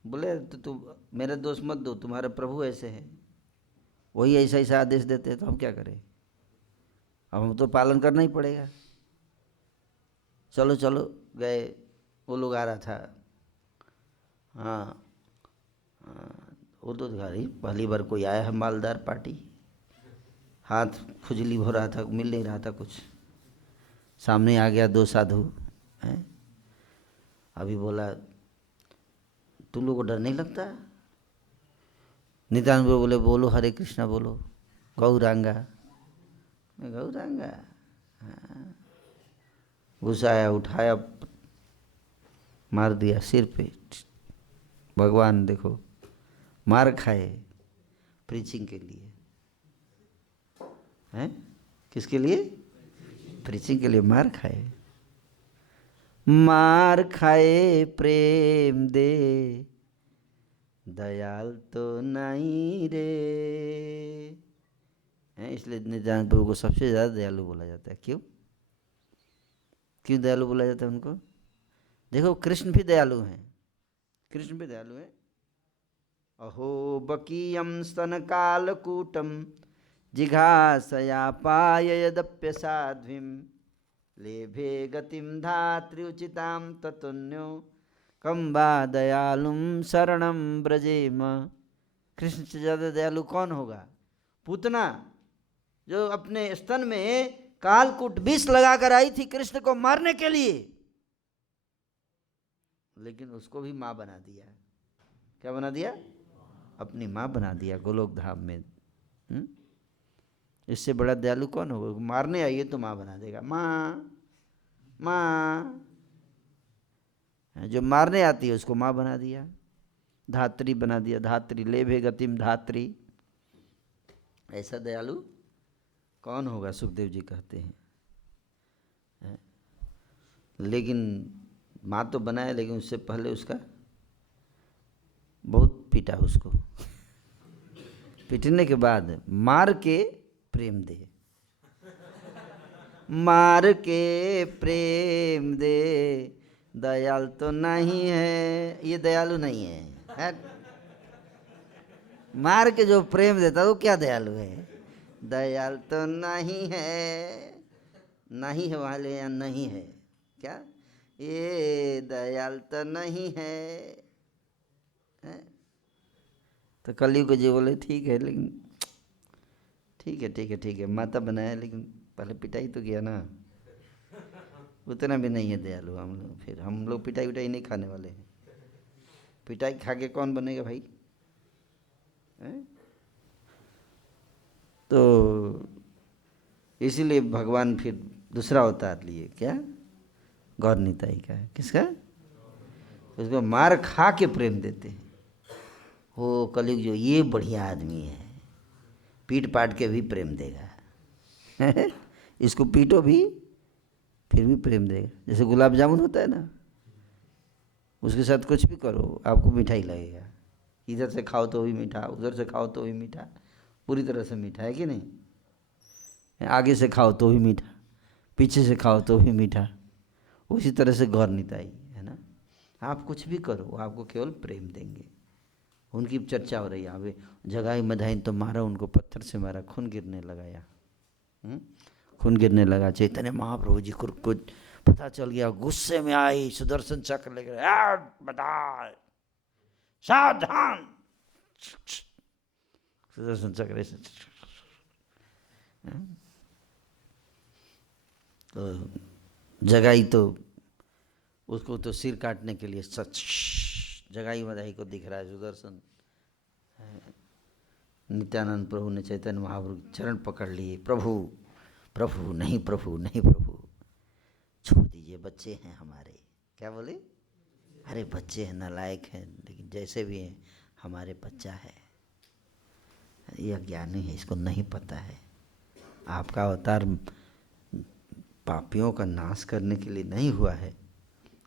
बोले तो तुम मेरा दोष मत दो, तुम्हारे प्रभु ऐसे हैं, वही ऐसा आदेश देते हैं तो हम क्या करें? अब हम तो पालन करना ही पड़ेगा। चलो गए, वो लोग आ रहा था। हाँ वो तो घरी पहली बार कोई आया है, मालदार पार्टी, हाथ खुजली हो रहा था, मिल नहीं रहा था कुछ। सामने आ गया दो साधु हैं। अभी बोला तुम लोग को डर नहीं लगता? नित्यानंद प्रभु बोले बोलो हरे कृष्णा बोलो, गौरांगा। गौरांगा हाँ। घुसाया, उठाया, मार दिया सिर पे। भगवान देखो मार खाए प्रीचिंग के लिए, हैं? किसके लिए? प्रीचिंग के लिए मार खाए। मार खाए प्रेम दे दयाल तो नहीं रे, हैं? इसलिए नित्यानंद प्रभु को सबसे ज़्यादा दयालु बोला जाता है। क्यों दयालु बोला जाता है उनको? देखो कृष्ण भी दयालु हैं, कृष्ण भी दयालु हैं। अहो बकीयम स्तन कालकूटम जिघासया पाययदप्य साध्वीं लेभे गतिम धात्री उचिताम ततुन्यो कम्बा दयालुम शरणम ब्रजेम। कृष्ण से ज़्यादा दयालु कौन होगा? पूतना जो अपने स्तन में कालकूट विष लगाकर आई थी कृष्ण को मारने के लिए, लेकिन उसको भी माँ बना दिया। क्या बना दिया? अपनी माँ बना दिया गोलोक धाम में। इससे बड़ा दयालु कौन होगा? मारने आइए तो माँ बना देगा, माँ माँ। जो मारने आती है उसको माँ बना दिया, धात्री बना दिया, धात्री लेभे गतिम धात्री। ऐसा दयालु कौन होगा? सुखदेव जी कहते हैं। लेकिन माँ तो बनाया, लेकिन उससे पहले उसका बहुत पीटा उसको। पीटने के बाद मार के प्रेम दे, मार के प्रेम दे, दयाल तो नहीं है, ये दयालु नहीं है। मार के जो प्रेम देता वो क्या दयालु है? दयाल तो नहीं है, नहीं है वाले या नहीं है क्या? ये दयाल तो नहीं है। तो कलयुग जी बोले ठीक है, लेकिन ठीक है माता बनाया, लेकिन पहले पिटाई तो किया ना। उतना भी नहीं है दयालु हम लोग। फिर हम लोग पिटाई विटाई नहीं खाने वाले हैं। पिटाई खा के कौन बनेगा भाई? तो इसीलिए भगवान फिर दूसरा अवतार लिए। क्या? गौर निताई का। किसका? उसको मार खा के प्रेम देते हैं। वो कलयुग जो ये बढ़िया आदमी है, पीट पाट के भी प्रेम देगा। इसको पीटो भी फिर भी प्रेम देगा। जैसे गुलाब जामुन होता है ना, उसके साथ कुछ भी करो आपको मीठा ही लगेगा। इधर से खाओ तो भी मीठा, उधर से खाओ तो भी मीठा, पूरी तरह से मीठा है कि नहीं? आगे से खाओ तो भी मीठा, पीछे से खाओ तो भी मीठा। उसी तरह से गौर निताई है ना। आप कुछ भी करो, आपको केवल प्रेम देंगे। उनकी चर्चा हो रही है। अभी जगाई मधाइन तो मारा, उनको पत्थर से मारा, खून गिरने लगा। या खून गिरने लगा। चैतन्य महाप्रभु जी को कुछ पता चल गया, गुस्से में आई, सुदर्शन चक्र लेकर बता सावधान, सुदर्शन चक्र से तो जगाई तो उसको तो सिर काटने के लिए सच जगाई मधाई को दिख रहा है सुदर्शन। नित्यानंद प्रभु ने चैतन्य महाप्रभु चरण पकड़ लिए। प्रभु प्रभु नहीं, प्रभु नहीं, प्रभु छोड़ दीजिए, बच्चे हैं हमारे। क्या बोले? अरे बच्चे हैं, नालायक हैं, लेकिन जैसे भी हैं हमारे बच्चा है। यह ज्ञानी है, इसको नहीं पता है आपका अवतार पापियों का नाश करने के लिए नहीं हुआ है।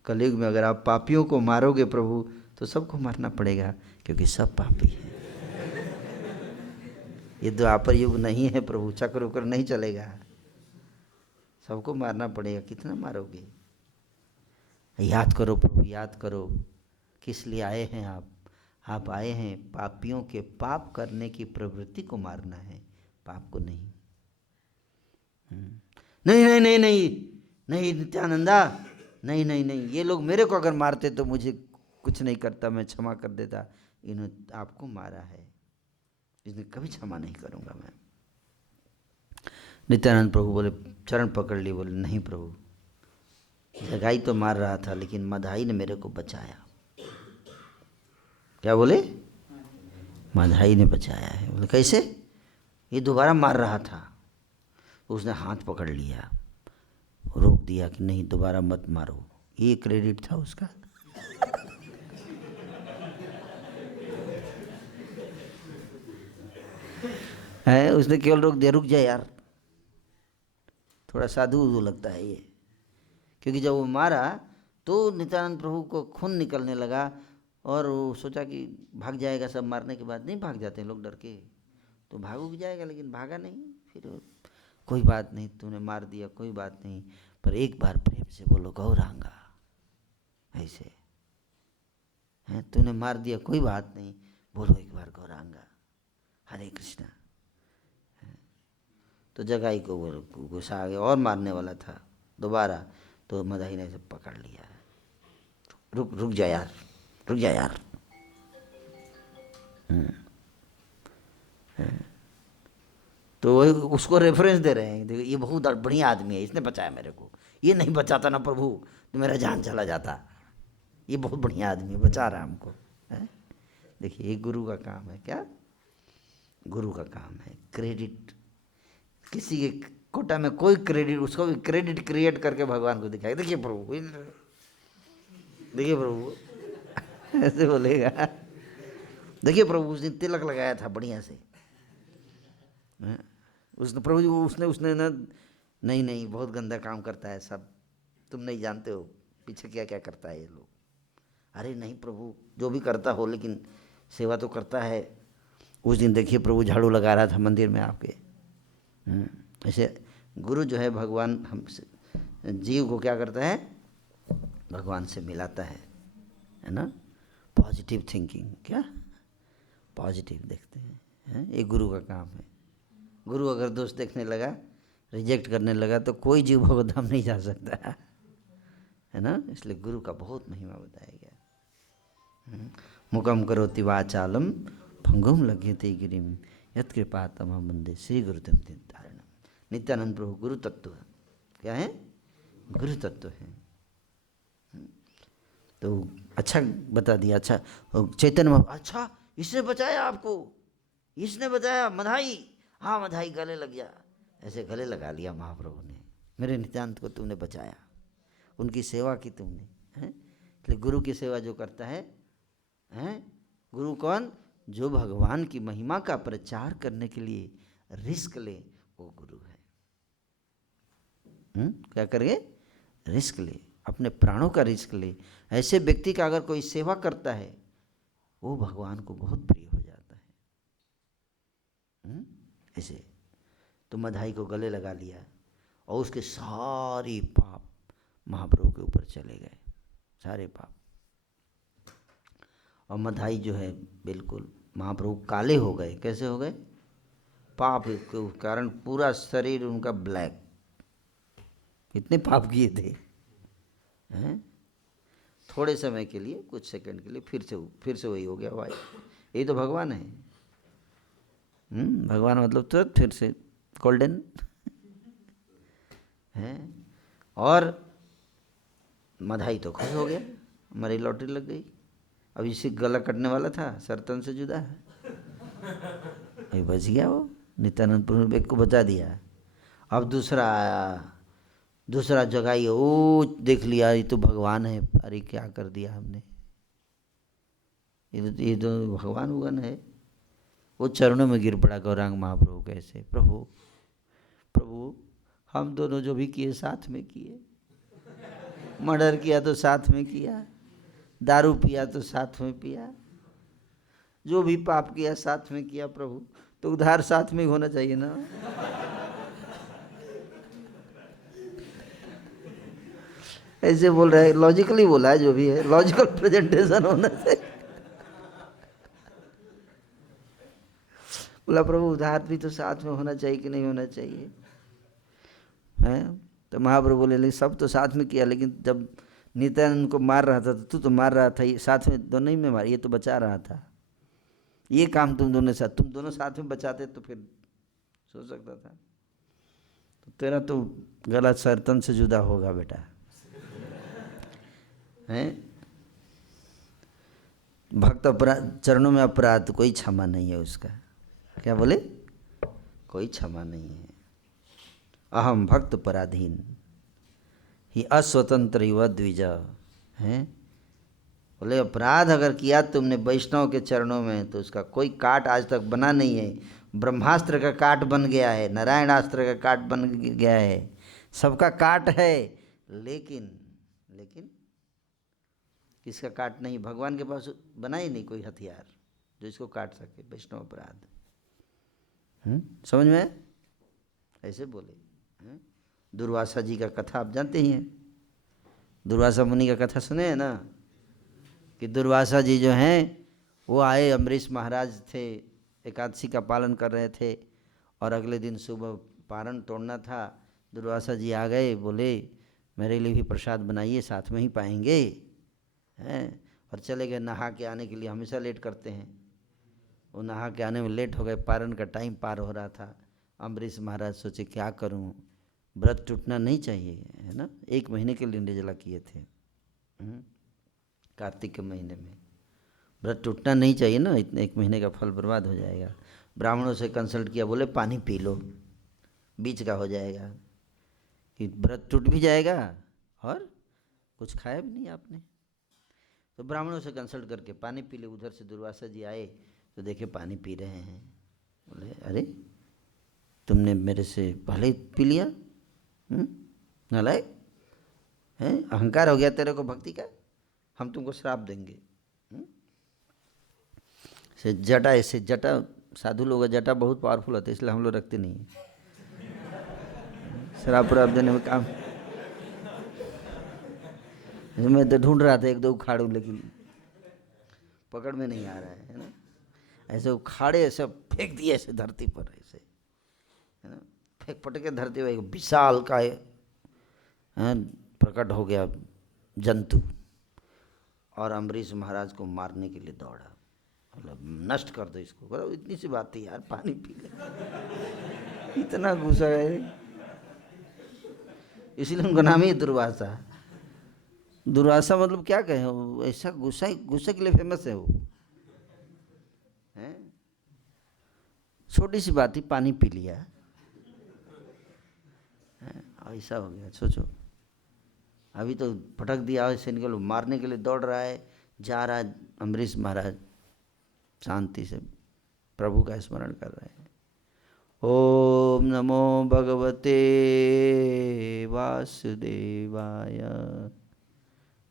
कलयुग में अगर आप पापियों को मारोगे प्रभु, तो सबको मारना पड़ेगा, क्योंकि सब पापी हैं। ये द्वापर युग नहीं है प्रभु, चक्र उक्र नहीं चलेगा, सबको मारना पड़ेगा। कितना मारोगे? याद करो प्रभु, याद करो किस लिए आए हैं आप। आप आए हैं पापियों के पाप करने की प्रवृत्ति को मारना है, पाप को नहीं। नहीं नहीं नहीं नहीं नहीं नित्यानंदा, नहीं नहीं नहीं, ये लोग मेरे को अगर मारते तो मुझे कुछ नहीं करता, मैं क्षमा कर देता। इन्होंने आपको मारा है, इसलिए कभी क्षमा नहीं करूँगा मैं। नित्यानंद प्रभु बोले, चरण पकड़ लिए, बोले नहीं प्रभु, जगाई तो मार रहा था, लेकिन मधाई ने मेरे को बचाया। क्या बोले? मधाई ने बचाया है। बोले कैसे? ये दोबारा मार रहा था, उसने हाथ पकड़ लिया, रोक दिया कि नहीं दोबारा मत मारो। ये क्रेडिट था उसका। है, उसने केवल रोक दिया, रुक जाए यार, थोड़ा साधु लगता है ये। क्योंकि जब वो मारा तो नित्यानंद प्रभु को खून निकलने लगा, और वो सोचा कि भाग जाएगा। सब मारने के बाद नहीं भाग जाते हैं लोग डर के, तो भाग भी जाएगा, लेकिन भागा नहीं। फिर कोई बात नहीं, तूने मार दिया, कोई बात नहीं, पर एक बार प्रेम से बोलो गौरांगा, ऐसे है, तूने मार दिया, कोई बात नहीं, बोलो एक बार गौरांगा, हरे कृष्णा। तो जगाई को गुस्सा आ गया और मारने वाला था दोबारा, तो मधाई ने सब पकड़ लिया। रुक रुक जा यार, रुक जा यार। तो वही उसको रेफरेंस दे रहे हैं, देखो ये बहुत बढ़िया आदमी है, इसने बचाया मेरे को, ये नहीं बचाता ना प्रभु तो मेरा जान चला जाता। ये बहुत बढ़िया आदमी बचा रहा है हमको। देखिए ये गुरु का काम है। क्या? गुरु का काम है क्रेडिट। किसी के कोटा में कोई क्रेडिट, उसको भी क्रेडिट क्रिएट करके भगवान को दिखाए। देखिए प्रभु, देखिए प्रभु, ऐसे बोलेगा। देखिए प्रभु, उसने तिलक लगाया था बढ़िया से, उसने प्रभु जी, उसने ना, नहीं नहीं बहुत गंदा काम करता है सब, तुम नहीं जानते हो पीछे क्या क्या करता है ये लोग। अरे नहीं प्रभु, जो भी करता हो लेकिन सेवा तो करता है। उस दिन देखिए प्रभु झाड़ू लगा रहा था मंदिर में आपके। ऐसे गुरु जो है भगवान हमसे, जीव को क्या करता है, भगवान से मिलाता है ना। पॉजिटिव थिंकिंग, क्या पॉजिटिव देखते हैं, ये गुरु का काम है। गुरु अगर दोष देखने लगा, रिजेक्ट करने लगा, तो कोई जीव भगवत धाम नहीं जा सकता है ना। इसलिए गुरु का बहुत महिमा बताया गया। मुकम करोति वाचालम भंगुम लघ्यते गिरिम यत् कृपा तमहं वन्दे श्री गुरुदेव धारणम। नित्यानंद प्रभु गुरु तत्व क्या है, गुरु तत्व है। तो अच्छा बता दिया। अच्छा चैतन्य, अच्छा इसने बचाया आपको, इसने बताया मधाई, हाँ मधाई गले लग गया, ऐसे गले लगा लिया महाप्रभु ने, मेरे नित्यानंद को तुमने बचाया, उनकी सेवा की तुमने, हैं। इसलिए गुरु की सेवा जो करता है, हैं, गुरु कौन, जो भगवान की महिमा का प्रचार करने के लिए रिस्क ले, वो गुरु है। क्या करेंगे, रिस्क ले, अपने प्राणों का रिस्क ले। ऐसे व्यक्ति का अगर कोई सेवा करता है, वो भगवान को बहुत प्रिय हो जाता है। ऐसे तो मधाई को गले लगा लिया और उसके सारे पाप महाप्रभु के ऊपर चले गए, सारे पाप। और मधाई जो है बिल्कुल महाप्रभु काले हो गए। कैसे हो गए, पाप के कारण पूरा शरीर उनका ब्लैक, इतने पाप किए थे, हैं। थोड़े समय के लिए, कुछ सेकंड के लिए फिर से वही हो गया भाई। ये तो भगवान है। भगवान मतलब तुरंत फिर से गोल्डन है। और मधाई तो खुश हो गया, हमारी लॉटरी लग गई। अब इसी गला कटने वाला था, सरतन से जुदा है, अभी बच गया वो। नित्यानंद प्रभु ने एक को बचा दिया। अब दूसरा आया, दूसरा जगाई, ओ देख लिया ये तो भगवान है, अरे क्या कर दिया हमने, ये तो भगवान उगन है। वो चरणों में गिर पड़ा गौरांग महाप्रभु। कैसे, प्रभु प्रभु हम दोनों जो भी किए साथ में किए, मर्डर किया तो साथ में किया, दारू पिया तो साथ में पिया, जो भी पाप किया साथ में किया प्रभु, तो उधार साथ में होना चाहिए ना। ऐसे बोल रहे हैं, लॉजिकली बोला है, जो भी है लॉजिकल प्रेजेंटेशन होना चाहिए। बोला प्रभु उधार भी तो साथ में होना चाहिए कि नहीं होना चाहिए, हैं। तो महाप्रभु बोले सब तो साथ में किया, लेकिन जब नित्यानंद को मार रहा था तो तू तो मार रहा था, ये साथ में दोनों ही में मार, ये तो बचा रहा था। ये काम तुम दोनों साथ में बचाते तो फिर सोच सकता था। तो तेरा तो गला सरतन से जुदा होगा बेटा, हैं। भक्त अपराध, चरणों में अपराध कोई क्षमा नहीं है उसका। क्या बोले, कोई क्षमा नहीं है। अहम भक्त पराधीन ही अस्वतंत्र युवा द्विज, हैं। बोले अपराध अगर किया तुमने वैष्णव के चरणों में, तो उसका कोई काट आज तक बना नहीं है। ब्रह्मास्त्र का काट बन गया है, नारायणास्त्र का काट बन गया है, सबका काट है, लेकिन किसका काट नहीं, भगवान के पास बना ही नहीं कोई हथियार जो इसको काट सके, वैष्णव अपराध। समझ में, ऐसे बोले। दुर्वासा जी का कथा आप जानते ही हैं, दुर्वासा मुनि का कथा सुने हैं ना, कि दुर्वासा जी जो हैं वो आए, अम्बरीश महाराज थे, एकादशी का पालन कर रहे थे और अगले दिन सुबह पारण तोड़ना था। दुर्वासा जी आ गए, बोले मेरे लिए भी प्रसाद बनाइए, साथ में ही पाएंगे, हैं। और चले गए। नहा के आने के लिए हमेशा लेट करते हैं, वो नहा के आने में लेट हो गए, पारण का टाइम पार हो रहा था। अम्बरीश महाराज सोचे क्या करूं, व्रत टूटना नहीं चाहिए, है ना। 1 महीने के लिए निर्जला किए थे, कार्तिक के महीने में व्रत टूटना नहीं चाहिए ना, इतने 1 महीने का फल बर्बाद हो जाएगा। ब्राह्मणों से कंसल्ट किया, बोले पानी पी लो, बीच का हो जाएगा, कि व्रत टूट भी जाएगा और कुछ खाया भी नहीं आपने। तो ब्राह्मणों से कंसल्ट करके पानी पी ले। उधर से दुर्वासा जी आए तो देखे पानी पी रहे हैं। बोले अरे तुमने मेरे से पहले पी लिया, नालायक, हैं, अहंकार हो गया तेरे को भक्ति का, हम तुमको श्राप देंगे। से जटा, ऐसे जटा साधु लोग जटा बहुत पावरफुल होते हैं, इसलिए हम लोग रखते नहीं हैं। श्राप व्राप देने में काम। मैं तो ढूंढ रहा था एक दो उखाड़ू, लेकिन पकड़ में नहीं आ रहा है ना। ऐसे उखाड़े ऐसे फेंक दिए ऐसे धरती पर, ऐसे है ना, फेंक पटके धरती पर एक विशाल का प्रकट हो गया जंतु, और अम्बरीश महाराज को मारने के लिए दौड़ा। मतलब नष्ट कर दो इसको, बोला इतनी सी बात थी यार, पानी पी ले। इतना गुस्सा है, इसीलिए उनका नाम ही दुर्वासा। दुर्वासा मतलब क्या कहें, वो ऐसा गुस्से के लिए फेमस है वो, हैं। छोटी सी बात थी, पानी पी लिया, ऐसा हो गया। सोचो, अभी तो पटक दिया ऐसे, निकल मारने के लिए दौड़ रहा है, जा रहा है। अम्बरीश महाराज शांति से प्रभु का स्मरण कर रहे हैं। ओम नमो भगवते वासुदेवाय।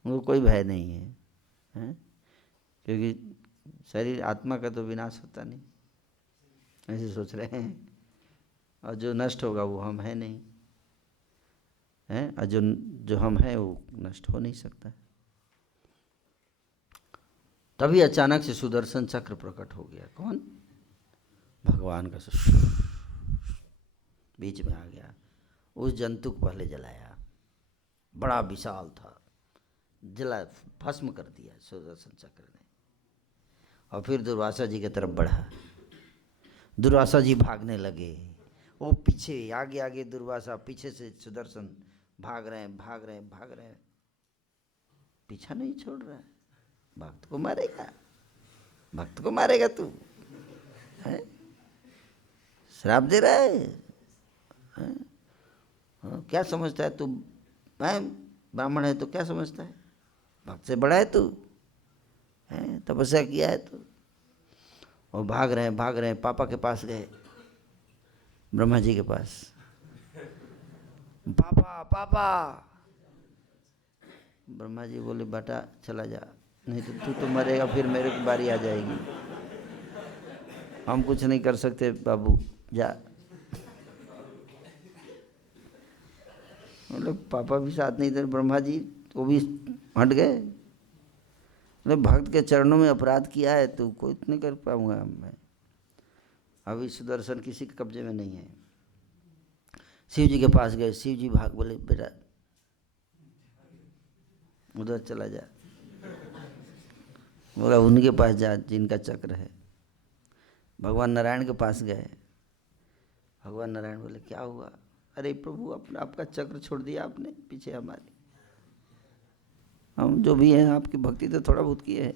उनको कोई भय नहीं है, हैं? क्योंकि शरीर आत्मा का तो विनाश होता नहीं, ऐसे सोच रहे हैं। और जो नष्ट होगा वो हम है नहीं, हैं? और जो हम हैं वो नष्ट हो नहीं सकता। तभी अचानक से सुदर्शन चक्र प्रकट हो गया। कौन? भगवान का बीच में आ गया, उस जंतु को पहले जलाया, बड़ा विशाल था, जला भस्म कर दिया सुदर्शन चक्र ने। और फिर दुर्वासा जी की तरफ बढ़ा। दुर्वासा जी भागने लगे, वो पीछे, आगे आगे दुर्वासा, पीछे से सुदर्शन भाग रहे हैं, भाग रहे हैं, भाग रहे हैं, पीछा नहीं छोड़ रहा है। भक्त को मारेगा, भक्त को मारेगा तू, है? श्राप दे रहा है? क्या समझता है तू? ब्राह्मण है तो क्या समझता है? भक्त से बड़ा है तू, है? तपस्या किया है तू। और भाग रहे हैं, भाग रहे हैं, पापा के पास गए, ब्रह्मा जी के पास। पापा पापा, ब्रह्मा जी बोले बेटा चला जा, नहीं तो तू तो मरेगा, फिर मेरे की बारी आ जाएगी। हम कुछ नहीं कर सकते बाबू, जा। मतलब पापा भी साथ नहीं थे, ब्रह्मा जी वो भी हट गए। मतलब भक्त के चरणों में अपराध किया है तो कोई नहीं कर पाऊंगा मैं। अभी सुदर्शन किसी के कब्जे में नहीं है। शिव जी के पास गए, शिव जी भाग बोले बेटा उधर चला जा। बोला उनके पास जा जिनका चक्र है। भगवान नारायण के पास गए। भगवान नारायण बोले क्या हुआ? अरे प्रभु, अपना आपका चक्र छोड़ दिया आपने पीछे हमारे। हम जो भी हैं आपकी भक्ति तो थोड़ा बहुत किए है।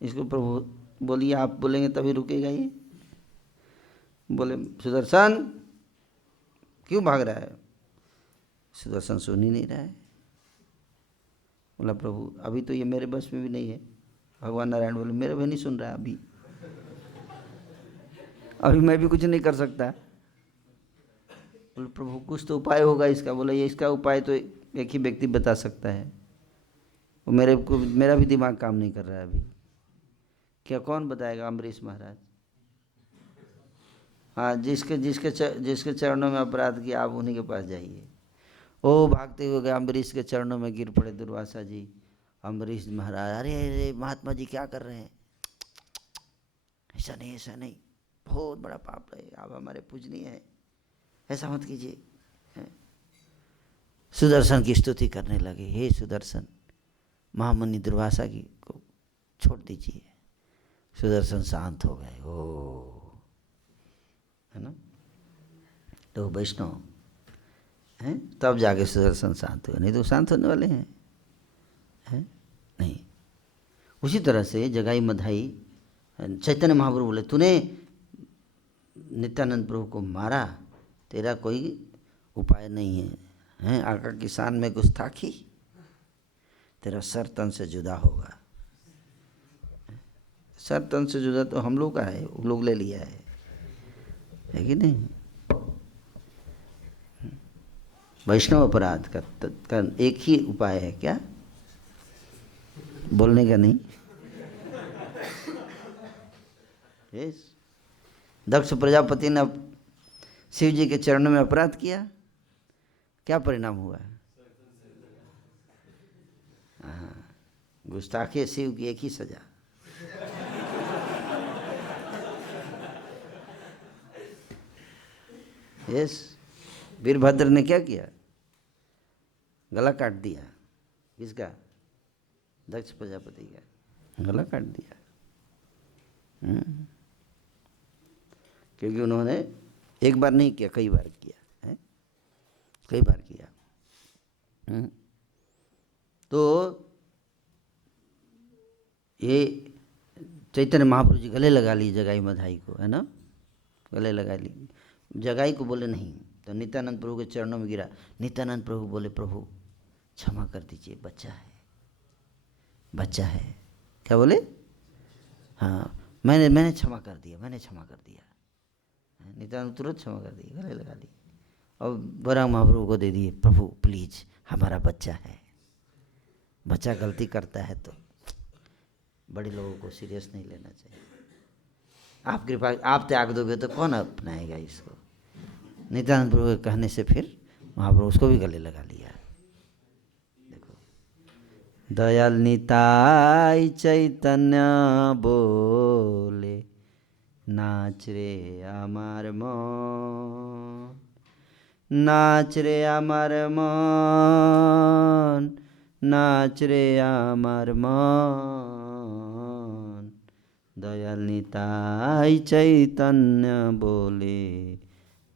इसको प्रभु बोलिए, आप बोलेंगे तभी रुकेगा ये। बोले सुदर्शन क्यों भाग रहा है? सुदर्शन सुन ही नहीं रहा है। बोला प्रभु अभी तो ये मेरे बस में भी नहीं है। भगवान नारायण बोले मेरे भी नहीं सुन रहा है अभी मैं भी कुछ नहीं कर सकता। बोले प्रभु कुछ तो उपाय होगा इसका। बोला ये इसका उपाय तो एक ही व्यक्ति बता सकता है, वो मेरा भी दिमाग काम नहीं कर रहा है अभी। क्या कौन बताएगा? अम्बरीश महाराज। हाँ, जिसके चरणों में अपराध किया आप उन्हीं के पास जाइए। ओ भागते हुए गए, अम्बरीश के चरणों में गिर पड़े दुर्वासा जी। अम्बरीश महाराज अरे अरे महात्मा जी क्या कर रहे हैं? ऐसा नहीं, ऐसा नहीं, बहुत बड़ा पाप है, आप हमारे पूजनीय हैं, ऐसा मत कीजिए। सुदर्शन की स्तुति करने लगे, हे सुदर्शन महामुनि दुर्वासा की को छोड़ दीजिए। सुदर्शन शांत हो गए। ओ है ना, तो वैष्णव हैं तब जाके सुदर्शन शांत हुए, नहीं तो शांत होने वाले हैं नहीं। उसी तरह से जगाई मधाई चैतन्य महाप्रभु बोले तूने नित्यानंद प्रभु को मारा, तेरा कोई उपाय नहीं है, हैं? आका की शान में गुस्ताखी, तेरा सर तन से जुदा होगा। सर तन से जुदा तो हम लोग का है, वो लोग ले लिया है कि नहीं? वैष्णव अपराध का एक ही उपाय है क्या? बोलने का नहीं। यस, दक्ष प्रजापति ने शिव जी के चरणों में अपराध किया, क्या परिणाम हुआ? हाँ, गुस्ताखे शिव की एक ही सजा। यस, वीरभद्र ने क्या किया? गला काट दिया। किसका? दक्ष प्रजापति का गला काट दिया। क्योंकि उन्होंने एक बार नहीं किया, कई बार किया है, कई बार किया। तो ये चैतन्य महाप्रभु जी गले लगा ली जगाई मधाई को, है ना, गले लगा ली। जगाई को बोले नहीं, तो नित्यानंद प्रभु के चरणों में गिरा। नित्यानंद प्रभु बोले, प्रभु क्षमा कर दीजिए, बच्चा है, बच्चा है। क्या बोले? हाँ, मैंने क्षमा कर दिया, मैंने क्षमा कर दिया। नित्यानंद तुरंत क्षमा कर दी, गले लगा ली और बरांग महाप्रभु को दे दिए। प्रभु प्लीज, हमारा बच्चा है, बच्चा गलती करता है तो बड़े लोगों को सीरियस नहीं लेना चाहिए। आप कृपा, आप त्याग दोगे तो कौन अपनाएगा इसको? नित्यानंद प्रभु के कहने से फिर महाप्रभु उसको भी गले लगा लिया। देखो, दयाल निताई चैतन्य बोले, नाच रे আমার মন, नाच रे আমার মন, नाच रे আমার মন, दयाल निताई चैतन्य बोले,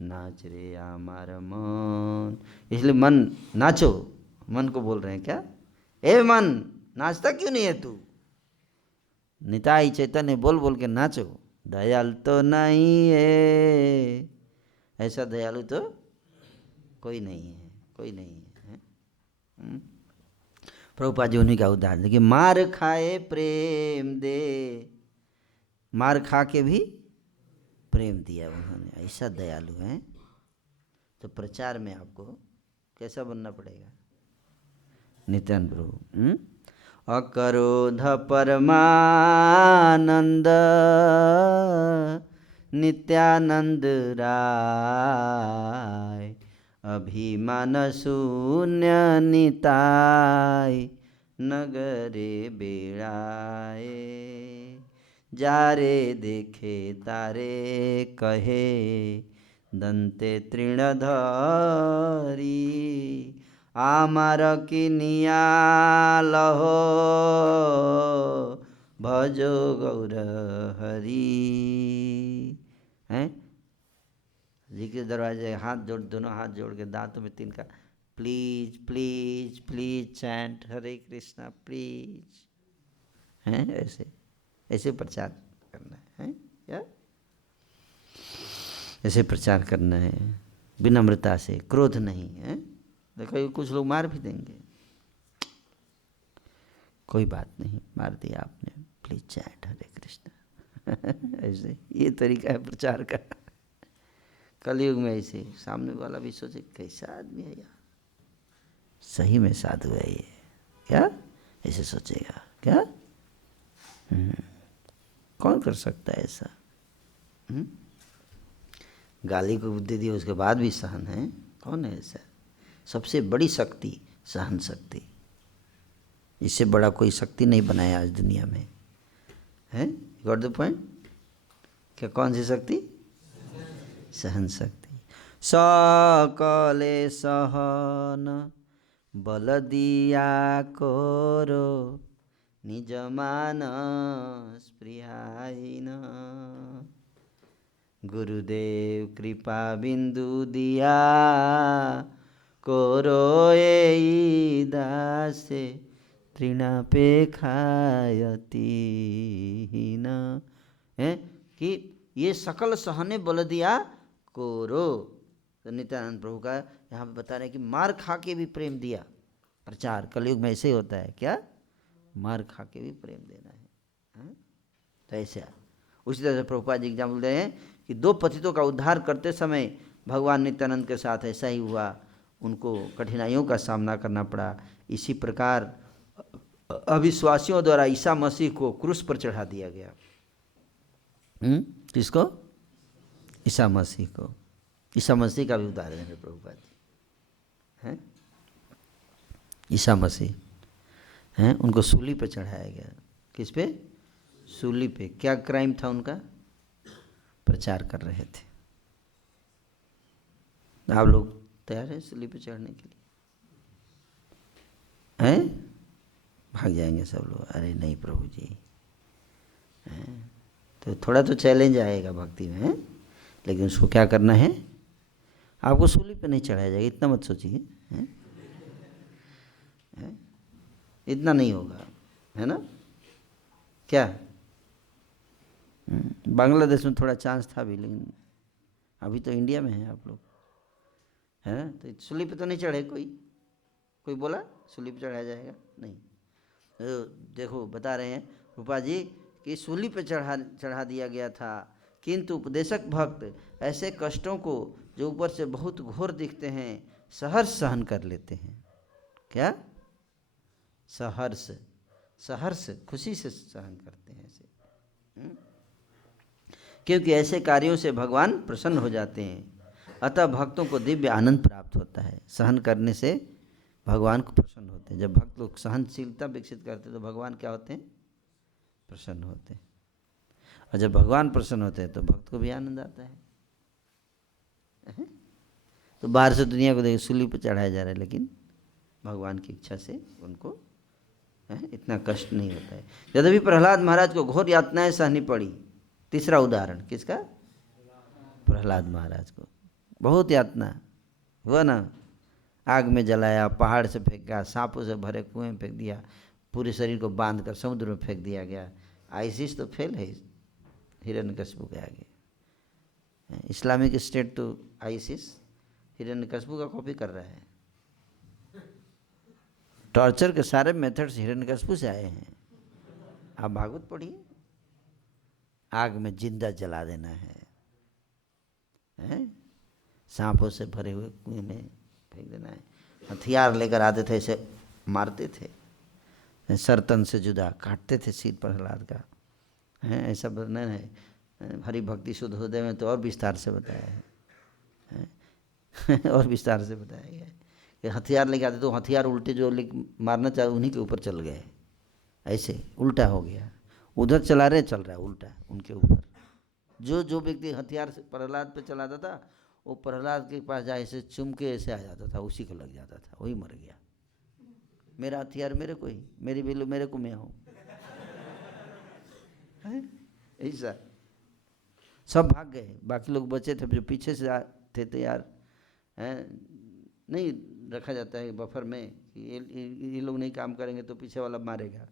नाच रे আমার मन। इसलिए मन नाचो, मन को बोल रहे हैं क्या? ए मन, नाचता क्यों नहीं है तू? निताई चैतन्य बोल बोल के नाचो। दयाल तो नहीं है, ऐसा दयालु तो कोई नहीं है, कोई नहीं है। प्रभुपाद जी उन्हीं का उदाहरण देखिए, मार खाए प्रेम दे, मार खा के भी प्रेम दिया उन्होंने, ऐसा दयालु हैं। तो प्रचार में आपको कैसा बनना पड़ेगा? नित्यानंद प्रभु अकरोध परमानंद नित्यानंद राय, अभिमान शून्य निताय नगरे बेड़ाए, जारे देखे तारे कहे दंते तृणधारी, आमार किनिया लहो भजो गौर हरि। हैं जी के दरवाजे हाथ जोड़, दोनों हाथ जोड़ के दांतों में तिनका, please please please chant Hare Krishna please, हैं ऐसे ऐसे प्रचार करना है क्या? ऐसे प्रचार करना है, विनम्रता से, क्रोध नहीं है। देखो कुछ लोग मार भी देंगे, कोई बात नहीं, मार दिया आपने, प्लीज चैट हरे कृष्णा ऐसे ये तरीका है प्रचार का। कलयुग में ऐसे सामने वाला भी सोचे कैसा आदमी है यार, सही में साधु है ये क्या, ऐसे सोचेगा क्या? कौन कर सकता है ऐसा? गाली को बुद्धि दी उसके बाद भी सहन है, कौन है ऐसा? सबसे बड़ी शक्ति सहन शक्ति, इससे बड़ा कोई शक्ति नहीं बनाया आज दुनिया में है। Got the point? क्या कौन सी शक्ति? सहन शक्ति। सकले सहन बल दिया करो, निज मान स्पृहाहीन, गुरुदेव कृपा बिंदु दिया करो ए दासे, तृणापेक्षायति न, है कि ये सकल सहने बल दिया कोरो। तो नित्यानंद प्रभु का यहाँ पे बता रहे हैं कि मार खा के भी प्रेम दिया। प्रचार कलयुग में ऐसे ही होता है क्या? मार खा के भी प्रेम देना है, तो ऐसे। उसी तरह से प्रभुपाद जी एग्जाम्पल दे हैं कि दो पतितों का उद्धार करते समय भगवान नित्यानंद के साथ ऐसा ही हुआ। उनको कठिनाइयों का सामना करना पड़ा। इसी प्रकार अविश्वासियों द्वारा ईसा मसीह को क्रूस पर चढ़ा दिया गया। किसको? ईसा मसीह को। ईसा मसीह का भी उदाहरण है प्रभुपाद जी, हैं? ईसा मसीह हैं, उनको सूली पे चढ़ाया गया। किस पे? सूली पे। क्या क्राइम था उनका? प्रचार कर रहे थे। आप लोग तैयार हैं सूली पे चढ़ने के लिए? हैं? भाग जाएंगे सब लोग, अरे नहीं प्रभु जी, हैं? तो थोड़ा तो चैलेंज आएगा भक्ति में, हैं? लेकिन उसको क्या करना है? आपको सूली पे नहीं चढ़ाया जाएगा, इतना मत सोचिए, हैं? इतना नहीं होगा, है ना? क्या बांग्लादेश में थोड़ा चांस था भी, लेकिन अभी तो इंडिया में है आप लोग, है ना? तो सूली पे तो नहीं चढ़े। कोई बोला सूली पे चढ़ाया जाएगा? नहीं। तो देखो बता रहे हैं रूपा जी कि सूली पे चढ़ा दिया गया था, किंतु उपदेशक भक्त ऐसे कष्टों को जो ऊपर से बहुत घोर दिखते हैं सहर्ष सहन कर लेते हैं। क्या? सहर्ष खुशी से सहन करते हैं ऐसे, क्योंकि ऐसे कार्यों से भगवान प्रसन्न हो जाते हैं। अतः भक्तों को दिव्य आनंद प्राप्त होता है। सहन करने से भगवान को प्रसन्न होते हैं। जब भक्त लोग सहनशीलता विकसित करते हैं तो भगवान क्या होते हैं? प्रसन्न होते हैं। और जब भगवान प्रसन्न होते हैं तो भक्त को भी आनंद आता है। तो बाहर से दुनिया को देख सूली पर चढ़ाया जा रहा है, लेकिन भगवान की इच्छा से उनको इतना कष्ट नहीं होता है। यद्यपि प्रहलाद महाराज को घोर यातनाएं सहनी पड़ी। तीसरा उदाहरण किसका? प्रहलाद महाराज को बहुत यातना हुआ ना। आग में जलाया, पहाड़ से फेंका, सांपों से भरे कुएं में फेंक दिया, पूरे शरीर को बांधकर समुद्र में फेंक दिया गया। आईसिस तो फेल है हिरण्यकशिपु के आगे। इस्लामिक स्टेट तो आईसिस हिरण्यकशिपु का कॉपी कर रहा है। टॉर्चर के सारे मेथड्स हिरण्यकशिपु से आए हैं। आप भागवत पढ़िए, आग में जिंदा जला देना है, सांपों से भरे हुए कुएं में फेंक देना है। हथियार लेकर आते थे, ऐसे मारते थे, सरतन से जुदा काटते थे सिर प्रहलाद का, है ऐसा वर्णन है हरि भक्ति शुद्ध हृदय में। तो और विस्तार से बताया है, और विस्तार से बताया गया है कि हथियार लेके आते तो हथियार उल्टे जो मारना चाहे उन्हीं के ऊपर चल गए, ऐसे उल्टा हो गया। उधर चला रहे, चल रहा है उल्टा उनके ऊपर। जो व्यक्ति हथियार से प्रहलाद पे चलाता था वो प्रहलाद के पास जाए ऐसे चुम के ऐसे आ जाता था, उसी को लग जाता था, वही मर गया। मेरा हथियार मेरे को ही, मेरी वैल्यू मेरे को मैं हूँ, ऐसा। सब भाग गए, बाकी लोग बचे थे जो पीछे से थे तैयार, नहीं रखा जाता है बफर में कि ये लोग नहीं काम करेंगे तो पीछे वाला मारेगा,